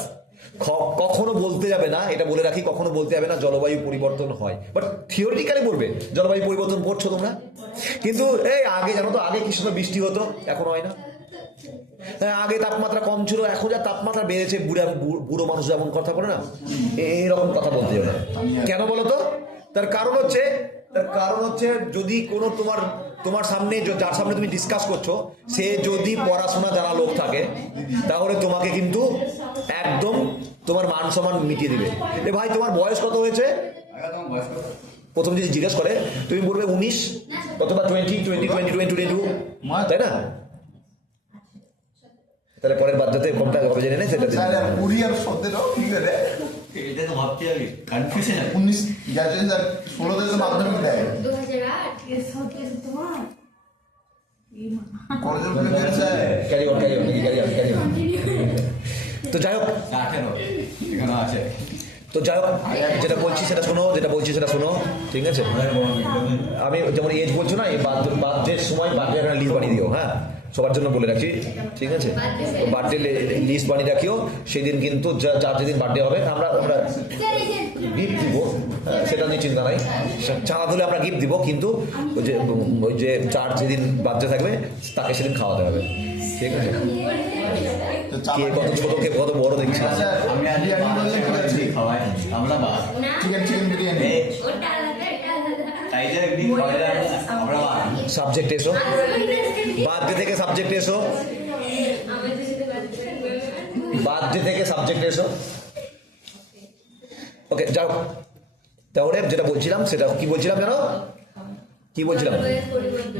কখনো বলতে যাবে না, এটা বলে রাখি, কখনো বলতে যাবে না জলবায়ু পরিবর্তন হয়, বাট থিওরিটিক্যালি বলবে জলবায়ু পরিবর্তন পড়ছো তোমরা। কিন্তু এই আগে জানো তো, আগে কি সুন্দর বৃষ্টি হতো, এখন হয় না। আগে তাপমাত্রা কম ছিল, এখন যা তাপমাত্রা বেড়েছে, বুড়ো মানুষ যেমন কথা বলে না, এইরকম কথা বলতে হবে। কেন বলো তো? তার কারণ হচ্ছে যদি কোনো তোমার সামনে, যার সামনে তুমি ডিসকাস করছো, সে যদি পড়াশোনা জানা লোক থাকে, তাহলে তোমাকে কিন্তু একদম তোমার মান সম্মান মিটিয়ে দিবে। এ ভাই তোমার বয়স কত হয়েছে? প্রথম যদি জিজ্ঞেস করে তুমি বলবে 19 অথবা 20, 22, তাই না? তাহলে পরের বাধ্যতে কমটা কবে জেনে নেই সেটা এটা তো ভাবতে হবে, কনফিউশন 19 গ্র্যাজুয়েশন আর 16 থেকে মাধ্যমিক দেয় 2008 এর সব কিছু তোমার কলেজের বলে গেছে ক্যারি অন। তো যাই হোক, 18 এখানে আছে। তো যাই হোক, যেটা বলছি সেটা শোনো, ঠিক আছে? আমি যেমন এজ বলছো না, এই বার্থডের সময় বার্থডে একটা লিস্ট বানিয়ে দিও, হ্যাঁ? সবার জন্য বলে রাখি, ঠিক আছে? বার্থডে লিস্ট বানিয়ে রাখিও, সেদিন কিন্তু যার যেদিন বার্থডে হবে আমরা আমরা গিফট দিব, সেটা নিয়ে চিন্তা নাই। চাঁদা দিলে আমরা গিফট দিব, কিন্তু ওই যে যার যেদিন বার্থডে থাকবে তাকে সেদিন খাওয়াতে হবে, ঠিক আছে? তো কে কত ছোট কে কত বড় দেখছি। আচ্ছা, আমি আর বিরিয়ানি বললে কি আছে? খাওয়াই আমরা বাদ চিকেন বিরিয়ানি। ওটা আলাদা, এটা আলাদা। টাইজার একদিন খাওয়াইলে আমরা বাদ সাবজেক্ট এসো, বার্থডে থেকে সাবজেক্ট এসো, আমাদের সাথে বাচ্চা বার্থডে থেকে সাবজেক্ট এসো। ওকে, যাও। তাহলে যেটা বলছিলাম, সেটা কি বলছিলাম জানো? কি বলছিলাম?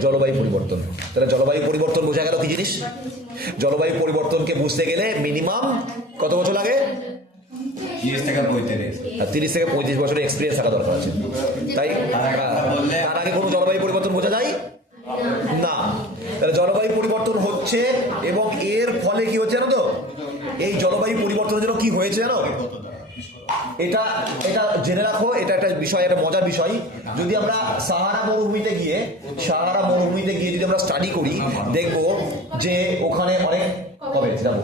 জলবায়ু পরিবর্তন। তাহলে জলবায়ু পরিবর্তন বোঝা গেল কি জিনিস? জলবায়ু পরিবর্তনকে বুঝতে গেলে মিনিমাম কত বছর লাগে? 30 থেকে 35। আর 30 থেকে 35 বছরের এক্সপিরিয়েন্স থাকা দরকার আছে, তাই? তার আগে কোনো জলবায়ু পরিবর্তন বোঝা যায় না। তাহলে জলবায়ু পরিবর্তন হচ্ছে, এবং এর ফলে কি হচ্ছে জানো তো? এই জলবায়ু পরিবর্তনের জন্য কি হয়েছে জানো? এটা এটা জেনে রাখো, এটা একটা বিষয়, একটা মজার বিষয়। যদি আমরা সাহারা মরুভূমিতে গিয়ে যদি আমরা স্টাডি করি, দেখবো যে ওখানে অনেক, কবে যাবো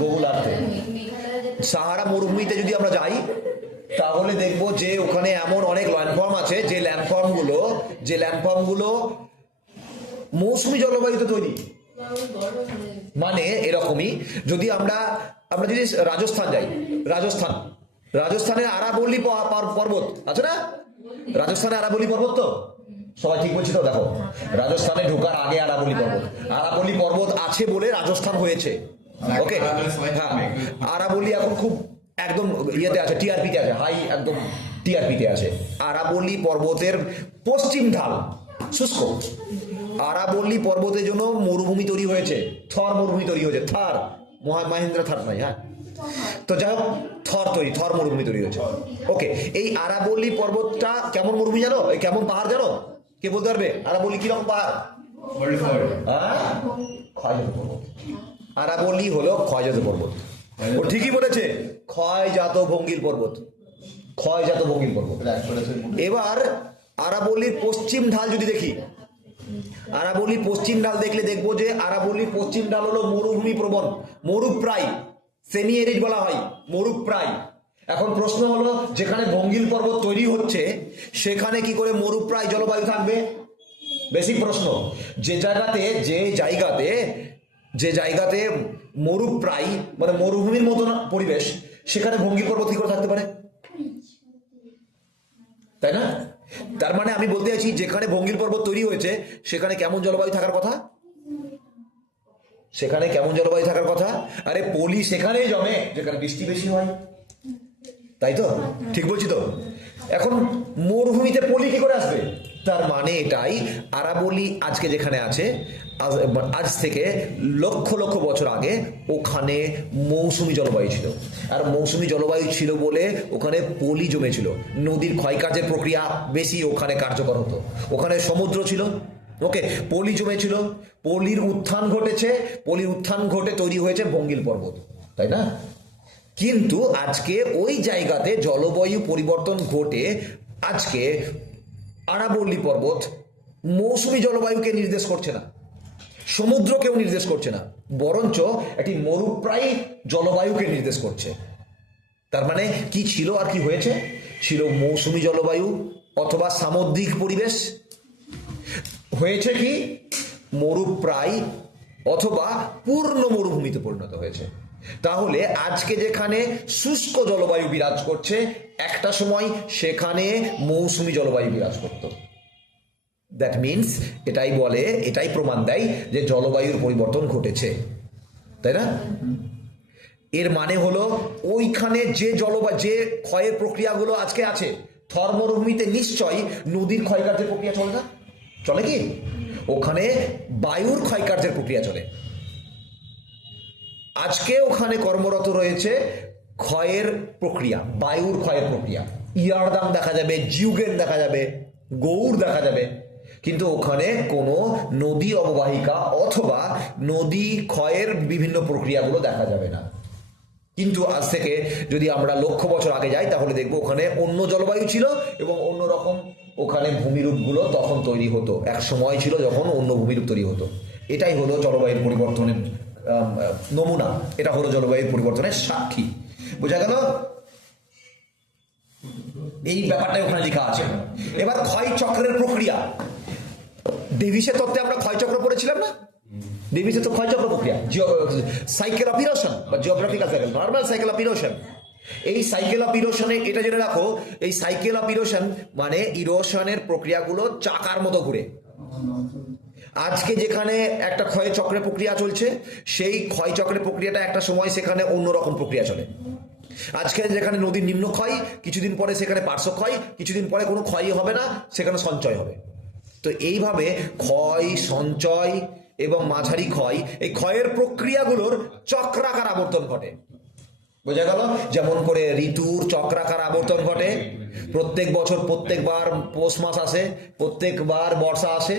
গুগল আর্থে, সাহারা মরুভূমিতে যদি আমরা যাই তাহলে দেখবো যে ওখানে এমন অনেক ল্যান্ডফর্ম আছে, যে ল্যান্ডফর্মগুলো মৌসুমী জলবায়ুতে তৈরি। মানে এরকমই, যদি আমরা যদি রাজস্থান যাই, রাজস্থানের আরাবল্লী পর্বত আছে না? রাজস্থানে আরাবল্লী পর্বত, তো সবাই ঠিক বলছি তো? দেখো, রাজস্থানে ঢোকার আগে আরাবল্লী পর্বত আছে বলে রাজস্থান হয়েছে। ওকে, হ্যাঁ, আরাবল্লী এখন খুব একদম ইয়েতে আছে, টিআরপিতে আছে, হাই একদম টিআরপিতে আছে। আরাবল্লী পর্বতের পশ্চিম ঢাল শুষ্ক। আরাবল্লী পর্বতের জন্য মরুভূমি তৈরি হয়েছে, থর মরুভূমি তৈরি হয়েছে, থর মহেন্দ্র থর নয়, হ্যাঁ। তো যাই হোক, থর মরুভূমি তৈরি হয়েছে। ওকে, এই আরাবল্লী পর্বতটা কেমন মরুভূমি জানো? কেমন পাহাড় জানো? কে বলতে পারবে আরাবল্লী কিরকম পাহাড়? ক্ষয়জাত পর্বত। আরাবল্লী হলো ক্ষয়জাত পর্বত। ও ঠিকই বলেছে, ক্ষয়জাত ভঙ্গিল পর্বত। এবার আরাবল্লীর পশ্চিম ঢাল যদি দেখি, আরাবল্লীর পশ্চিম ঢাল দেখলে দেখবো যে আরাবল্লীর পশ্চিম ঢাল হলো মরুভূমি প্রবণ, মরুপ্রায়, সেমি এরিড বলা হয়, মরুপ্রায়। এখন প্রশ্ন হলো, যেখানে ভঙ্গিল পর্বত তৈরি হচ্ছে সেখানে কি করে মরুপ্রায় জলবায়ু থাকবে? বেসিক প্রশ্ন। যে জায়গাতে মরুপ্রায় মানে মরুভূমির মতন পরিবেশ, সেখানে ভঙ্গিল পর্বত কি করে থাকতে পারে? তাই না? তার মানে আমি বলতে চাইছি, যেখানে ভঙ্গিল পর্বত তৈরি হয়েছে সেখানে কেমন জলবায়ু থাকার কথা? আরে পলি সেখানেই জমে যেখানে বৃষ্টি বেশি হয়, তাই তো? ঠিক বলছি তো? এখন মরুভূমিতে পলি কি করে আসবে? তার মানে এটাই, আরাবল্লী আজকে যেখানে আছে, আজ থেকে লক্ষ লক্ষ বছর আগে ওখানে মৌসুমী জলবায়ু ছিল। আর মৌসুমী জলবায়ু ছিল বলে ওখানে পলি জমেছিল, নদীর ক্ষয়কার্যের প্রক্রিয়া বেশি ওখানে কার্যকর হতো, ওখানে সমুদ্র ছিল। ওকে, পলি জমেছিল, পলির উত্থান ঘটে তৈরি হয়েছে ভঙ্গিল পর্বত, তাই না? কিন্তু আজকে ওই জায়গাতে জলবায়ু পরিবর্তন ঘটে আজকে আরাবল্লী পর্বত মৌসুমী জলবায়ুকে নির্দেশ করছে না, সমুদ্রকেও নির্দেশ করছে না, বরঞ্চ একটি মরুপ্রায় জলবায়ুকে নির্দেশ করছে। তার মানে কি ছিল আর কি হয়েছে? ছিল মৌসুমী জলবায়ু অথবা সামুদ্রিক পরিবেশ, হয়েছে কি মরুপ্রায় অথবা পূর্ণ মরুভূমিতে পরিণত হয়েছে। তাহলে আজকে যেখানে শুষ্ক জলবায়ু বিরাজ করছে, একটা সময় সেখানে মৌসুমী জলবায়ু বিরাজ করত। দ্যাট মিনস এটাই প্রমাণ দেয় যে জলবায়ুর পরিবর্তন ঘটেছে, তাই না? এর মানে হলো ওইখানে যে ক্ষয়ের প্রক্রিয়াগুলো আজকে আছে, থর মরুভূমিতে নিশ্চয়ই নদীর ক্ষয়কার্যের প্রক্রিয়া চলে না? চলে কি? ওখানে বায়ুর ক্ষয়কার্যের প্রক্রিয়া চলে। আজকে ওখানে কর্মরত রয়েছে ক্ষয়ের প্রক্রিয়া, বায়ুর ক্ষয়ের প্রক্রিয়া। ইয়ারদাং দেখা যাবে, জিউগেন দেখা যাবে, গৌড় দেখা যাবে, কিন্তু ওখানে কোনো নদী অববাহিকা অথবা নদী ক্ষয়ের বিভিন্ন প্রক্রিয়াগুলো দেখা যাবে না। কিন্তু আজ থেকে যদি আমরা লক্ষ বছর আগে যাই তাহলে দেখবো ওখানে অন্য জলবায়ু ছিল এবং অন্যরকম ওখানে ভূমিরূপগুলো তখন তৈরি হতো। এক সময় ছিল যখন অন্য ভূমিরূপ তৈরি হতো। এটাই হলো জলবায়ুর পরিবর্তনের নমুনা, এটা হলো জলবায়ুর পরিবর্তনের সাক্ষী। বোঝা গেল? এই ব্যাপারটাই ওখানে লেখা আছে। এবার ক্ষয় চক্রের প্রক্রিয়া, ডেভিসের তত্ত্বে আমরা ক্ষয় চক্র পড়েছিলাম না? ডেভিসের তো ক্ষয় চক্র প্রক্রিয়া, সাইকেল অফ ইরোশন বা geographical cycle, normal cycle of erosion. এই সাইকেল অফ ইরোশনে এটা জেনে রাখো, এই সাইকেল অফ ইরোশন মানে ইরোশনের প্রক্রিয়াগুলো চাকার মতো ঘুরে। আজকে যেখানে একটা ক্ষয় চক্রের প্রক্রিয়া চলছে, সেই ক্ষয় চক্রের প্রক্রিয়াটা একটা সময় সেখানে অন্যরকম প্রক্রিয়া চলে। আজকে যেখানে নদীর নিম্ন ক্ষয়, কিছুদিন পরে সেখানে পার্শ্ব ক্ষয়, কিছুদিন পরে কোনো ক্ষয়ই হবে না, সেখানে সঞ্চয় হবে। তো এইভাবে ক্ষয়, সঞ্চয় এবং মাঝারি ক্ষয়, এই ক্ষয়ের প্রক্রিয়াগুলোর চক্রাকার আবর্তন ঘটে। বোঝা গেল? যেমন করে ঋতুর চক্রাকার আবর্তন ঘটে, প্রত্যেক বছর প্রত্যেকবার পৌষ মাস আসে, প্রত্যেকবার বর্ষা আসে,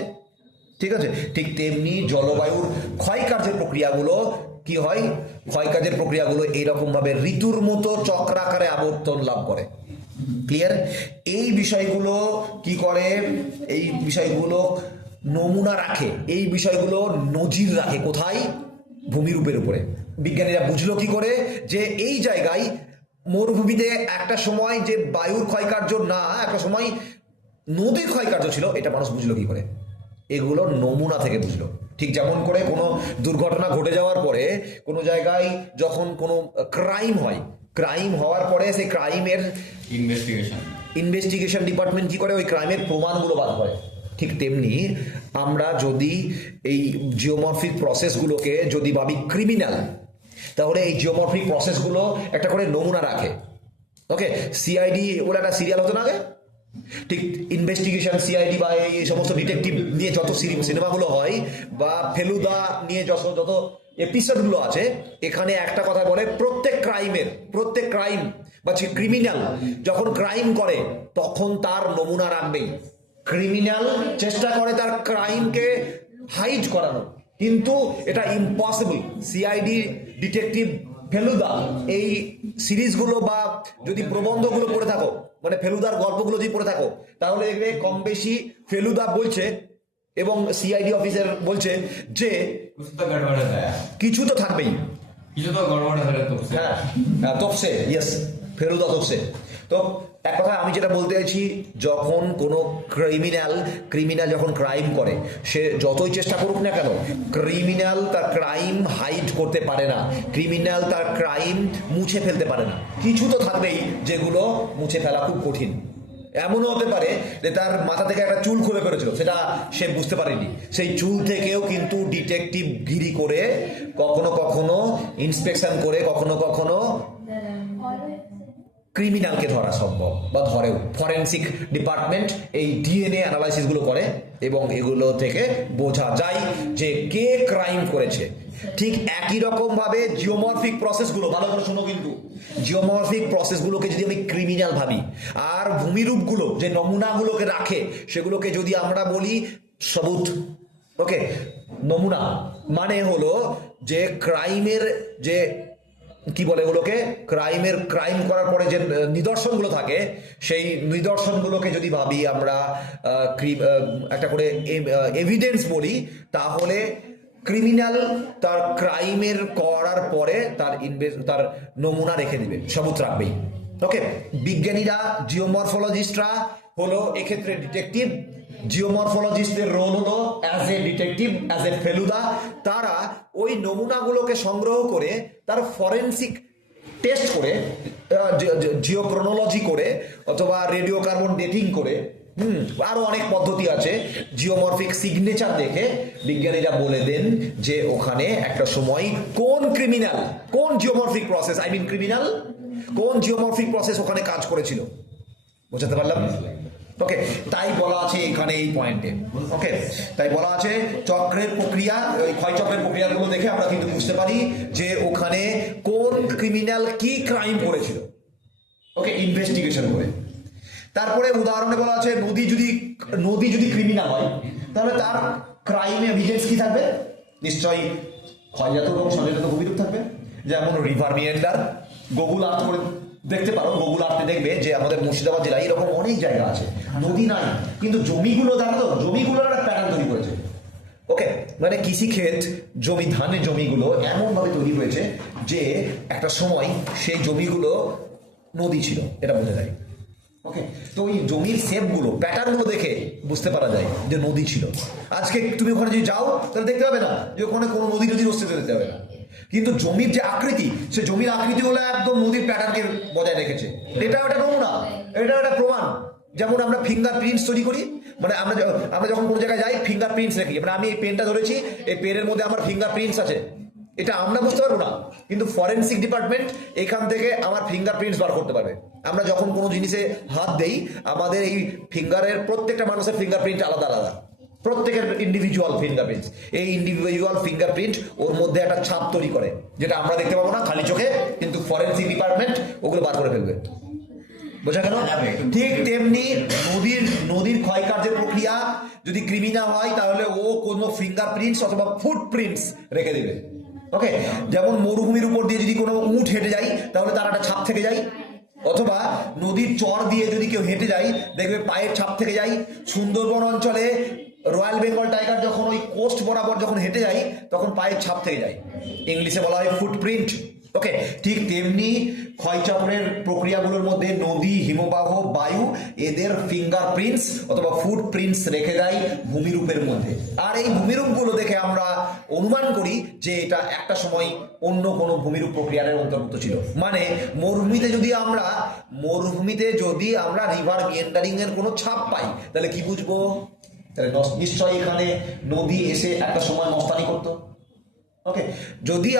ঠিক আছে? ঠিক তেমনি জলবায়ুর ক্ষয়কার্যের প্রক্রিয়াগুলো কি হয়, ক্ষয়কার্যের প্রক্রিয়াগুলো এইরকম ভাবে ঋতুর মতো চক্রাকারে আবর্তন লাভ করে। ক্লিয়ার? এই বিষয়গুলো কি করে, এই বিষয়গুলো নমুনা রাখে, এই বিষয়গুলো নজির রাখে কোথায়? ভূমিরূপের উপরে। বিজ্ঞানীরা বুঝলো কি করে যে এই জায়গায় মরুভূমিতে একটা সময় যে বায়ুর ক্ষয়কার্য না, একটা সময় নদীর ক্ষয়কার্য ছিল, এটা মানুষ বুঝলো কি করে? এগুলো নমুনা থেকে বুঝলো। ঠিক যেমন করে কোনো দুর্ঘটনা ঘটে যাওয়ার পরে কোনো জায়গায় যখন কোনো ক্রাইম হয়, ক্রাইম হওয়ার পরে সেই ক্রাইমের ইনভেস্টিগেশন ডিপার্টমেন্ট কি করে, ওই ক্রাইমের প্রমাণগুলো বার করে। ঠিক তেমনি আমরা যদি এই জিওমরফিক প্রসেসগুলোকে যদি ভাবি ক্রিমিনাল, তাহলে এই জিওমরফিক প্রসেসগুলো একটা করে নমুনা রাখে। ওকে, সিআইডি বলে একটা সিরিয়াল হতো না আগে? ঠিক ইনভেস্টিগেশন সিআইডি বা এই সমস্ত ডিটেকটিভ নিয়ে যত সিনেমাগুলো হয়, বা ফেলুদা নিয়ে যত এপিসোডগুলো আছে, এখানে একটা কথা বলে, প্রত্যেক ক্রাইম বা ক্রিমিনাল যখন ক্রাইম করে তখন তার নমুনা রাখবেই। ক্রিমিনাল চেষ্টা করে তার ক্রাইমকে হাইড করানো, কিন্তু এটা ইম্পসিবল। সিআইডি, ডিটেকটিভ, ফেলুদা এই সিরিজগুলো বা যদি প্রবন্ধগুলো পড়ে থাকো, মানে ফেলুদার গল্পগুলো যদি পড়ে থাকো, তাহলে দেখবে কম বেশি ফেলুদা বলছে এবং সিআইডি অফিসার বলছে যে কিছু তো থাকবেই, হ্যাঁ তফসে, ইয়েস, ফেলুদা তফসে। তো এক কথা আমি যেটা বলতে চাইছি, যখন কোনো ক্রিমিনাল যখন ক্রাইম করে, সে যতই চেষ্টা করুক না কেন, ক্রিমিনাল তার ক্রাইম হাইড করতে পারে না, ক্রিমিনাল তার ক্রাইম মুছে ফেলতে পারে না। কিছু তো থাকবেই যেগুলো মুছে ফেলা খুব কঠিন। এমনও হতে পারে যে তার মাথা থেকে একটা চুল খুলে ফেলেছিল, সেটা সে বুঝতে পারেনি। সেই চুল থেকেও কিন্তু ডিটেকটিভ গিরি করে, কখনো কখনো ইন্সপেকশন করে, কখনো কখনো ক্রিমিনালকে ধরা সম্ভব, বা ধরেও। ফরেন্সিক ডিপার্টমেন্ট এই ডিএনএ অ্যানালাইসিসগুলো করে এবং এগুলো থেকে বোঝা যায় যে কে ক্রাইম করেছে। ঠিক একই রকম ভাবে জিওমরফিক প্রসেসগুলো, ভালো করে শোনো কিন্তু, জিওমরফিক প্রসেসগুলোকে যদি আমি ক্রিমিনাল ভাবি, আর ভূমিরূপগুলো যে নমুনাগুলোকে রাখে সেগুলোকে যদি আমরা বলি সবুত, ওকে, নমুনা মানে হলো যে ক্রাইমের যে কি বলে ওগুলোকে, ক্রাইম করার পরে যে নিদর্শনগুলো থাকে, সেই নিদর্শনগুলোকে যদি ভাবি আমরা একটা করে এভিডেন্স বলি, তাহলে ক্রিমিনাল তার ক্রাইমের করার পরে তার নমুনা রেখে দিবে, সবুত রাখবেই। ওকে, বিজ্ঞানীরা, জিওমরফোলজিস্টরা হলো এক্ষেত্রে ডিটেকটিভ। জিওমরফোলজিস্টদের রোল হলো as a detective, as a Feluda. তারা ওই নমুনাগুলোকে সংগ্রহ করে, তার ফরেন্সিক টেস্ট করে, জিওক্রোনোলজি করে, অথবা রেডিও কার্বন ডেটিং করে, আরো অনেক পদ্ধতি আছে, জিওমরফিক সিগনেচার দেখে বিজ্ঞানীরা বলে দেন যে ওখানে একটা সময় কোন ক্রিমিনাল, কোন জিওমরফিক প্রসেস, ক্রিমিনাল কোন জিওমরফিক প্রসেস ওখানে কাজ করেছিল। বুঝতে পারলাম? ওকে, তাই বলা আছে এখানে এই পয়েন্টে। ওকে, তাই বলা আছে চক্রের প্রক্রিয়া, ওই ক্ষয় চক্রের প্রক্রিয়াগুলো দেখে আমরা কিন্তু বুঝতে পারি যে ওখানে কোন ক্রিমিনাল কি ক্রাইম করেছিল। ওকে, ইনভেস্টিগেশন করে। তারপরে উদাহরণে বলা আছে নদী যদি ক্রিমিনাল হয়, তাহলে তার ক্রাইম এভিডেন্স কি থাকবে? নিশ্চয়ই ক্ষয়জাত এবং সঞ্চয়জাত ভূমিরূপ থাকবে। যেমন রিভার মিয়েন্ডার, গুগল আর্থ করে দেখতে পারো গুগল আর্থে দেখবে যে আমাদের মুর্শিদাবাদ জেলায় এরকম অনেক জায়গা আছে নদী নাই, কিন্তু জমিগুলো জানো তো জমিগুলোর একটা প্যাটার্ন তৈরি করেছে। ওকে, মানে কৃষিক্ষেত জমি, ধানের জমিগুলো এমন ভাবে তৈরি হয়েছে যে একটা সময় সেই জমিগুলো নদী ছিল, এটা বোঝা যায়। ওকে, তো ওই জমির শেপগুলো, প্যাটার্নগুলো দেখে বুঝতে পারা যায় যে নদী ছিল। আজকে তুমি ওখানে যদি যাও তাহলে দেখতে পাবে না যে ওখানে কোনো নদী অস্তিত্ব দেখতে পাবে না, কিন্তু জমির যে আকৃতি, সে জমির আকৃতি হলো একদম নদীর প্যাটার্নকে বজায় রেখেছে। এটা একটা নমুনা, এটা একটা প্রমাণ। যেমন আমরা ফিঙ্গার প্রিন্টস তৈরি করি, মানে আমরা যখন কোনো জায়গায় যাই ফিঙ্গার প্রিন্টস রাখি, মানে আমি এই পেনটা ধরেছি, এই পেনের মধ্যে আমার ফিঙ্গার প্রিন্টস আছে, এটা আমরা বুঝতে পারবো না, কিন্তু ফরেনসিক ডিপার্টমেন্ট এখান থেকে আমার ফিঙ্গার প্রিন্টস বার করতে পারবে। আমরা যখন কোনো জিনিসে হাত দেই, আমাদের এই ফিঙ্গারের প্রত্যেকটা মানুষের ফিঙ্গার প্রিন্ট আলাদা আলাদা, প্রত্যেকের ইন্ডিভিজুয়াল ফিঙ্গারপ্রিন্ট। এই ইন্ডিভিজুয়াল ফিঙ্গারপ্রিন্ট ওর মধ্যে একটা ছাপ তৈরি করে, যেটা আমরা দেখতে পাবো না খালি চোখে, কিন্তু ফরেনসিক ডিপার্টমেন্ট ওগুলো বার করে ফেলবে। বোঝা গেল? ঠিক তেমনি নদীর ক্ষয়কার্যের প্রক্রিয়া যদি ক্রিমিনাল হয়, তাহলে ও কোনো ফিঙ্গারপ্রিন্টস অথবা ফুটপ্রিন্টস রেখে দেবে। ওকে, যেমন মরুভূমির উপর দিয়ে যদি কোনো উট হেঁটে যায়, তাহলে তার একটা ছাপ থেকে যায়, অথবা নদীর চর দিয়ে যদি কেউ হেঁটে যায়, দেখবে পায়ের ছাপ থেকে যায়। সুন্দরবন অঞ্চলে রয়্যাল বেঙ্গল টাইগার যখন ওই কোস্ট বরাবর যখন হেঁটে যায়, তখন পায়ের ছাপ থেকে যায়, ইংলিশে বলা হয় ফুটপ্রিন্ট। ওকে, ঠিক তেমনি ক্ষয়চক্রের প্রক্রিয়াগুলোর মধ্যে নদী, হিমবাহ, বায়ু এদের ফিঙ্গারপ্রিন্টস অথবা ফুটপ্রিন্টস রেখে দেয় ভূমিরূপের মধ্যে। আর এই ভূমিরূপগুলো দেখে আমরা অনুমান করি যে এটা একটা সময় অন্য কোনো ভূমিরূপ প্রক্রিয়ার অন্তর্ভুক্ত ছিল। মানে মরুভূমিতে যদি আমরা রিভার মিয়েন্ডারিং এর কোনো ছাপ পাই, তাহলে কি বুঝবো? তাহলে নিশ্চয়ই এখানে নদী এসে একটা সময় মস্তানি করতো। ওকে, যদি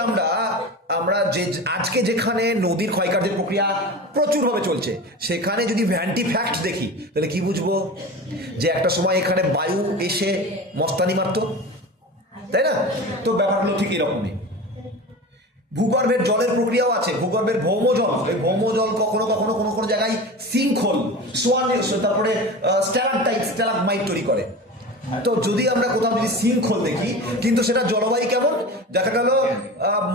আমরা যে আজকে যেখানে নদীর ক্ষয়কার্যের প্রক্রিয়া প্রচুরভাবে চলছে, সেখানে যদি ভ্যান্টি ফ্যাক্ট দেখি, তাহলে কি বুঝবো? যে একটা সময় এখানে বায়ু এসে মস্তানি মারত, তাই না? তো ব্যাপারগুলো ঠিক এরকমই। ভূগর্ভের জলের প্রক্রিয়াও আছে, ভূগর্ভের ভৌমজল, এই ভৌমজল কখনো কখনো কোনো কোনো জায়গায় সিঙ্কহোল, তারপরে স্ট্যালাগমাইট তৈরি করে। তো যদি আমরা কোথাও যদি সিঙ্কহোল দেখি, কিন্তু সেটা জলবায়ু কেমন, দেখা গেল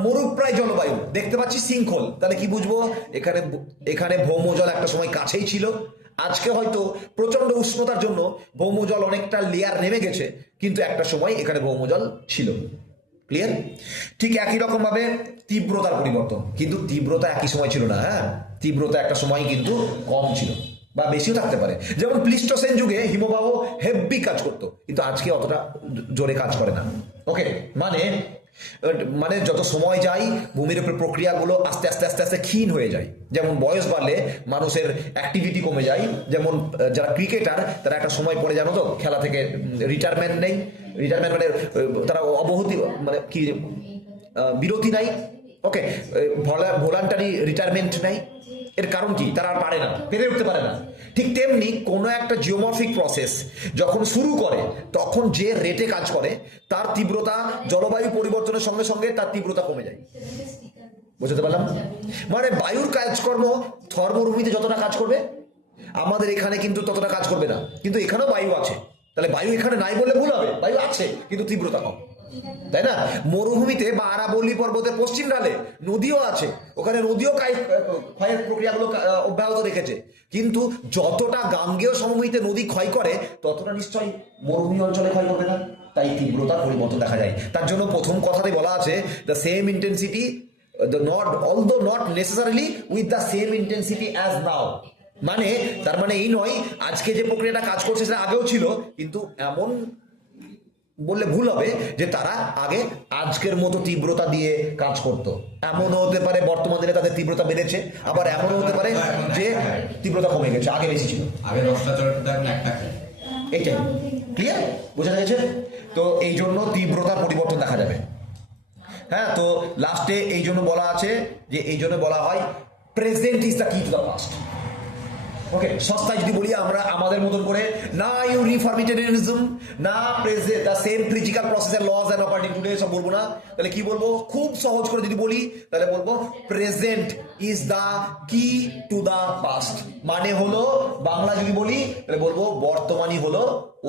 মরুপ্রায় জলবায়ু, দেখতে পাচ্ছি সিঙ্কহোল, তাহলে কি বুঝবো? এখানে ভৌমজল একটা সময় কাছেই ছিল। আজকে হয়তো প্রচন্ড উষ্ণতার জন্য ভৌমজল অনেকটা লেয়ার নেমে গেছে, কিন্তু একটা সময় এখানে ভৌমজল ছিল। ক্লিয়ার? ঠিক একই রকম ভাবে তীব্রতার পরিবর্তন, কিন্তু তীব্রতা একই সময় ছিল না। হ্যাঁ, তীব্রতা একটা সময় কিন্তু কম ছিল বা বেশিও থাকতে পারে। যেমন প্লিস্টোসেন যুগে হিমবাহ হেভি কাজ করতো, কিন্তু আজকে অতটা জোরে কাজ করে না। ওকে, মানে যত সময় যায় ভূমির উপর প্রক্রিয়াগুলো আস্তে আস্তে আস্তে আস্তে ক্ষীণ হয়ে যায়। যেমন বয়স বাড়লে মানুষের অ্যাক্টিভিটি কমে যায়। যেমন যারা ক্রিকেটার, তারা একটা সময় পরে জানো তো খেলা থেকে রিটায়ারমেন্ট নেই, রিটায়ারমেন্ট মানে তারা অবহতি, মানে কি বিরতি নাই। ওকে, ভলান্টারি রিটায়ারমেন্ট নাই। এর কারণ কি? তারা আর পারে না, পেরে উঠতে পারে না। ঠিক তেমনি কোনো একটা জিওমরফিক প্রসেস যখন শুরু করে, তখন যে রেটে কাজ করে, তার তীব্রতা জলবায়ু পরিবর্তনের সঙ্গে সঙ্গে তার তীব্রতা কমে যায়। বুঝতে পারলাম? মানে বায়ুর কাজকর্ম থর মরুভূমিতে যতটা কাজ করবে, আমাদের এখানে কিন্তু ততটা কাজ করবে না। কিন্তু এখানেও বায়ু আছে, তাহলে বায়ু এখানে নাই বললে ভুল হবে, বায়ু আছে কিন্তু তীব্রতা কম, তাই না? মরুভূমিতে বা আরাবল্লী পর্বতের পশ্চিম ঢালে নদীও আছে, ওখানে নদীও ক্ষয়ের প্রক্রিয়াগুলো অব্যাহত রেখেছে, কিন্তু যতটা গাঙ্গেয় সমভূমিতে নদী ক্ষয় করে, ততটা নিশ্চয়ই মরুভূমি অঞ্চলে ক্ষয় করবে না। তাই তীব্রতার পরিবর্তন দেখা যায়। তার জন্য প্রথম কথাতে বলা আছে the same intensity, although not necessarily with the same intensity as now। মানে তার মানে এই নয় আজকে যে প্রক্রিয়াটা কাজ করছে সেটা আগেও ছিল, কিন্তু এমন বললে ভুল হবে যে তারা আগে আজকের মতো তীব্রতা দিয়ে কাজ করতো। এমনও হতে পারে বর্তমান দিনে তাদের তীব্রতা বেড়েছে, আবার এমনও হতে পারে যে তীব্রতা কমে গেছে, আগে বেশি ছিল। আগে 10টা চলতো, এখন একটা। এইটাই ক্লিয়ার, বোঝা গেছে? তো এই জন্য তীব্রতার পরিবর্তন দেখা যাবে। হ্যাঁ, তো লাস্টে এই জন্য বলা আছে যে এই জন্য বলা হয় প্রেজেন্ট ইজ দ্য কি টু দ্য পাস্ট। ওকে, সস্তায় যদি বলি আমরা আমাদের মতন করে, না ইউনিফর্মিটেরিয়ানিজম, না প্রেজেন্ট দ্য সেম ফিজিক্যাল প্রসেসের লজ এন্ড অপারেটিং টুডে, সব বলবো না। তাহলে কি বলবো? খুব সহজ করে যদি বলি, তাহলে বলবো প্রেজেন্ট ইজ দ্য কি টু দ্য পাস্ট। মানে হলো বাংলা যদি বলি, তাহলে বলবো বর্তমানই হলো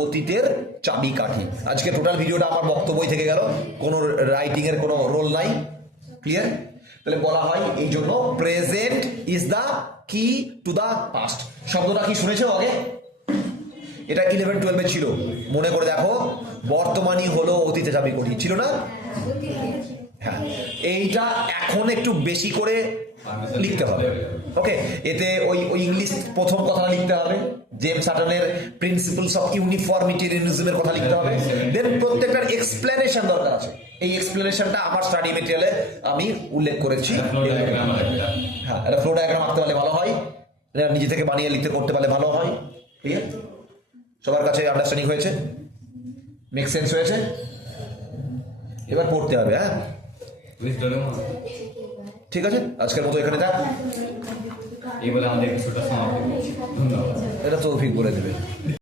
অতীতের চাবিকাঠি। আজকে টোটাল ভিডিওটা আমার বক্তব্যই থেকে গেল, কোনো রাইটিং এর কোনো রোল নাই। ক্লিয়ার? তাহলে বলা হয় এই জন্য প্রেজেন্ট ইজ দ্য কি টু দ্য পাস্ট। শব্দটা কি শুনেছো আগে? এটা 11-12 ছিল, মনে করে দেখো। বর্তমানই হলো অতীতে যাবি করি, ছিল না? হ্যাঁ, এইটা এখন একটু বেশি করে লিখতে হবে। ওকে, এতে ওই ওই ইংলিশ প্রথম কথাটা লিখতে হবে, জেমস হাটনের প্রিন্সিপলস অফ ইউনিফর্মিটেরিয়ানিজমের কথা লিখতে হবে। দেন প্রত্যেকটার এক্সপ্লেনেশন দরকার আছে। এই এক্সপ্লেনেশনটা আমার স্টাডি মেটেরিয়ালে আমি উল্লেখ করেছি। হ্যাঁ, এটা ফ্লো ডায়াগ্রাম আঁকতে পারলে ভালো হয়, এটা নিজে থেকে বানিয়ে লিখতে করতে পারলে ভালো হয়। ঠিক আছে, সবার কাছে আন্ডারস্ট্যান্ডিং হয়েছে? মেক সেন্স হয়েছে? এবার পড়তে হবে। হ্যাঁ, ঠিক আছে, আজকের মতো এখানে থাক। এই বলে আমাদের এপিসোডটা সমাপ্ত করছি। ধন্যবাদ। এটা তৌফিক বলে দেবে।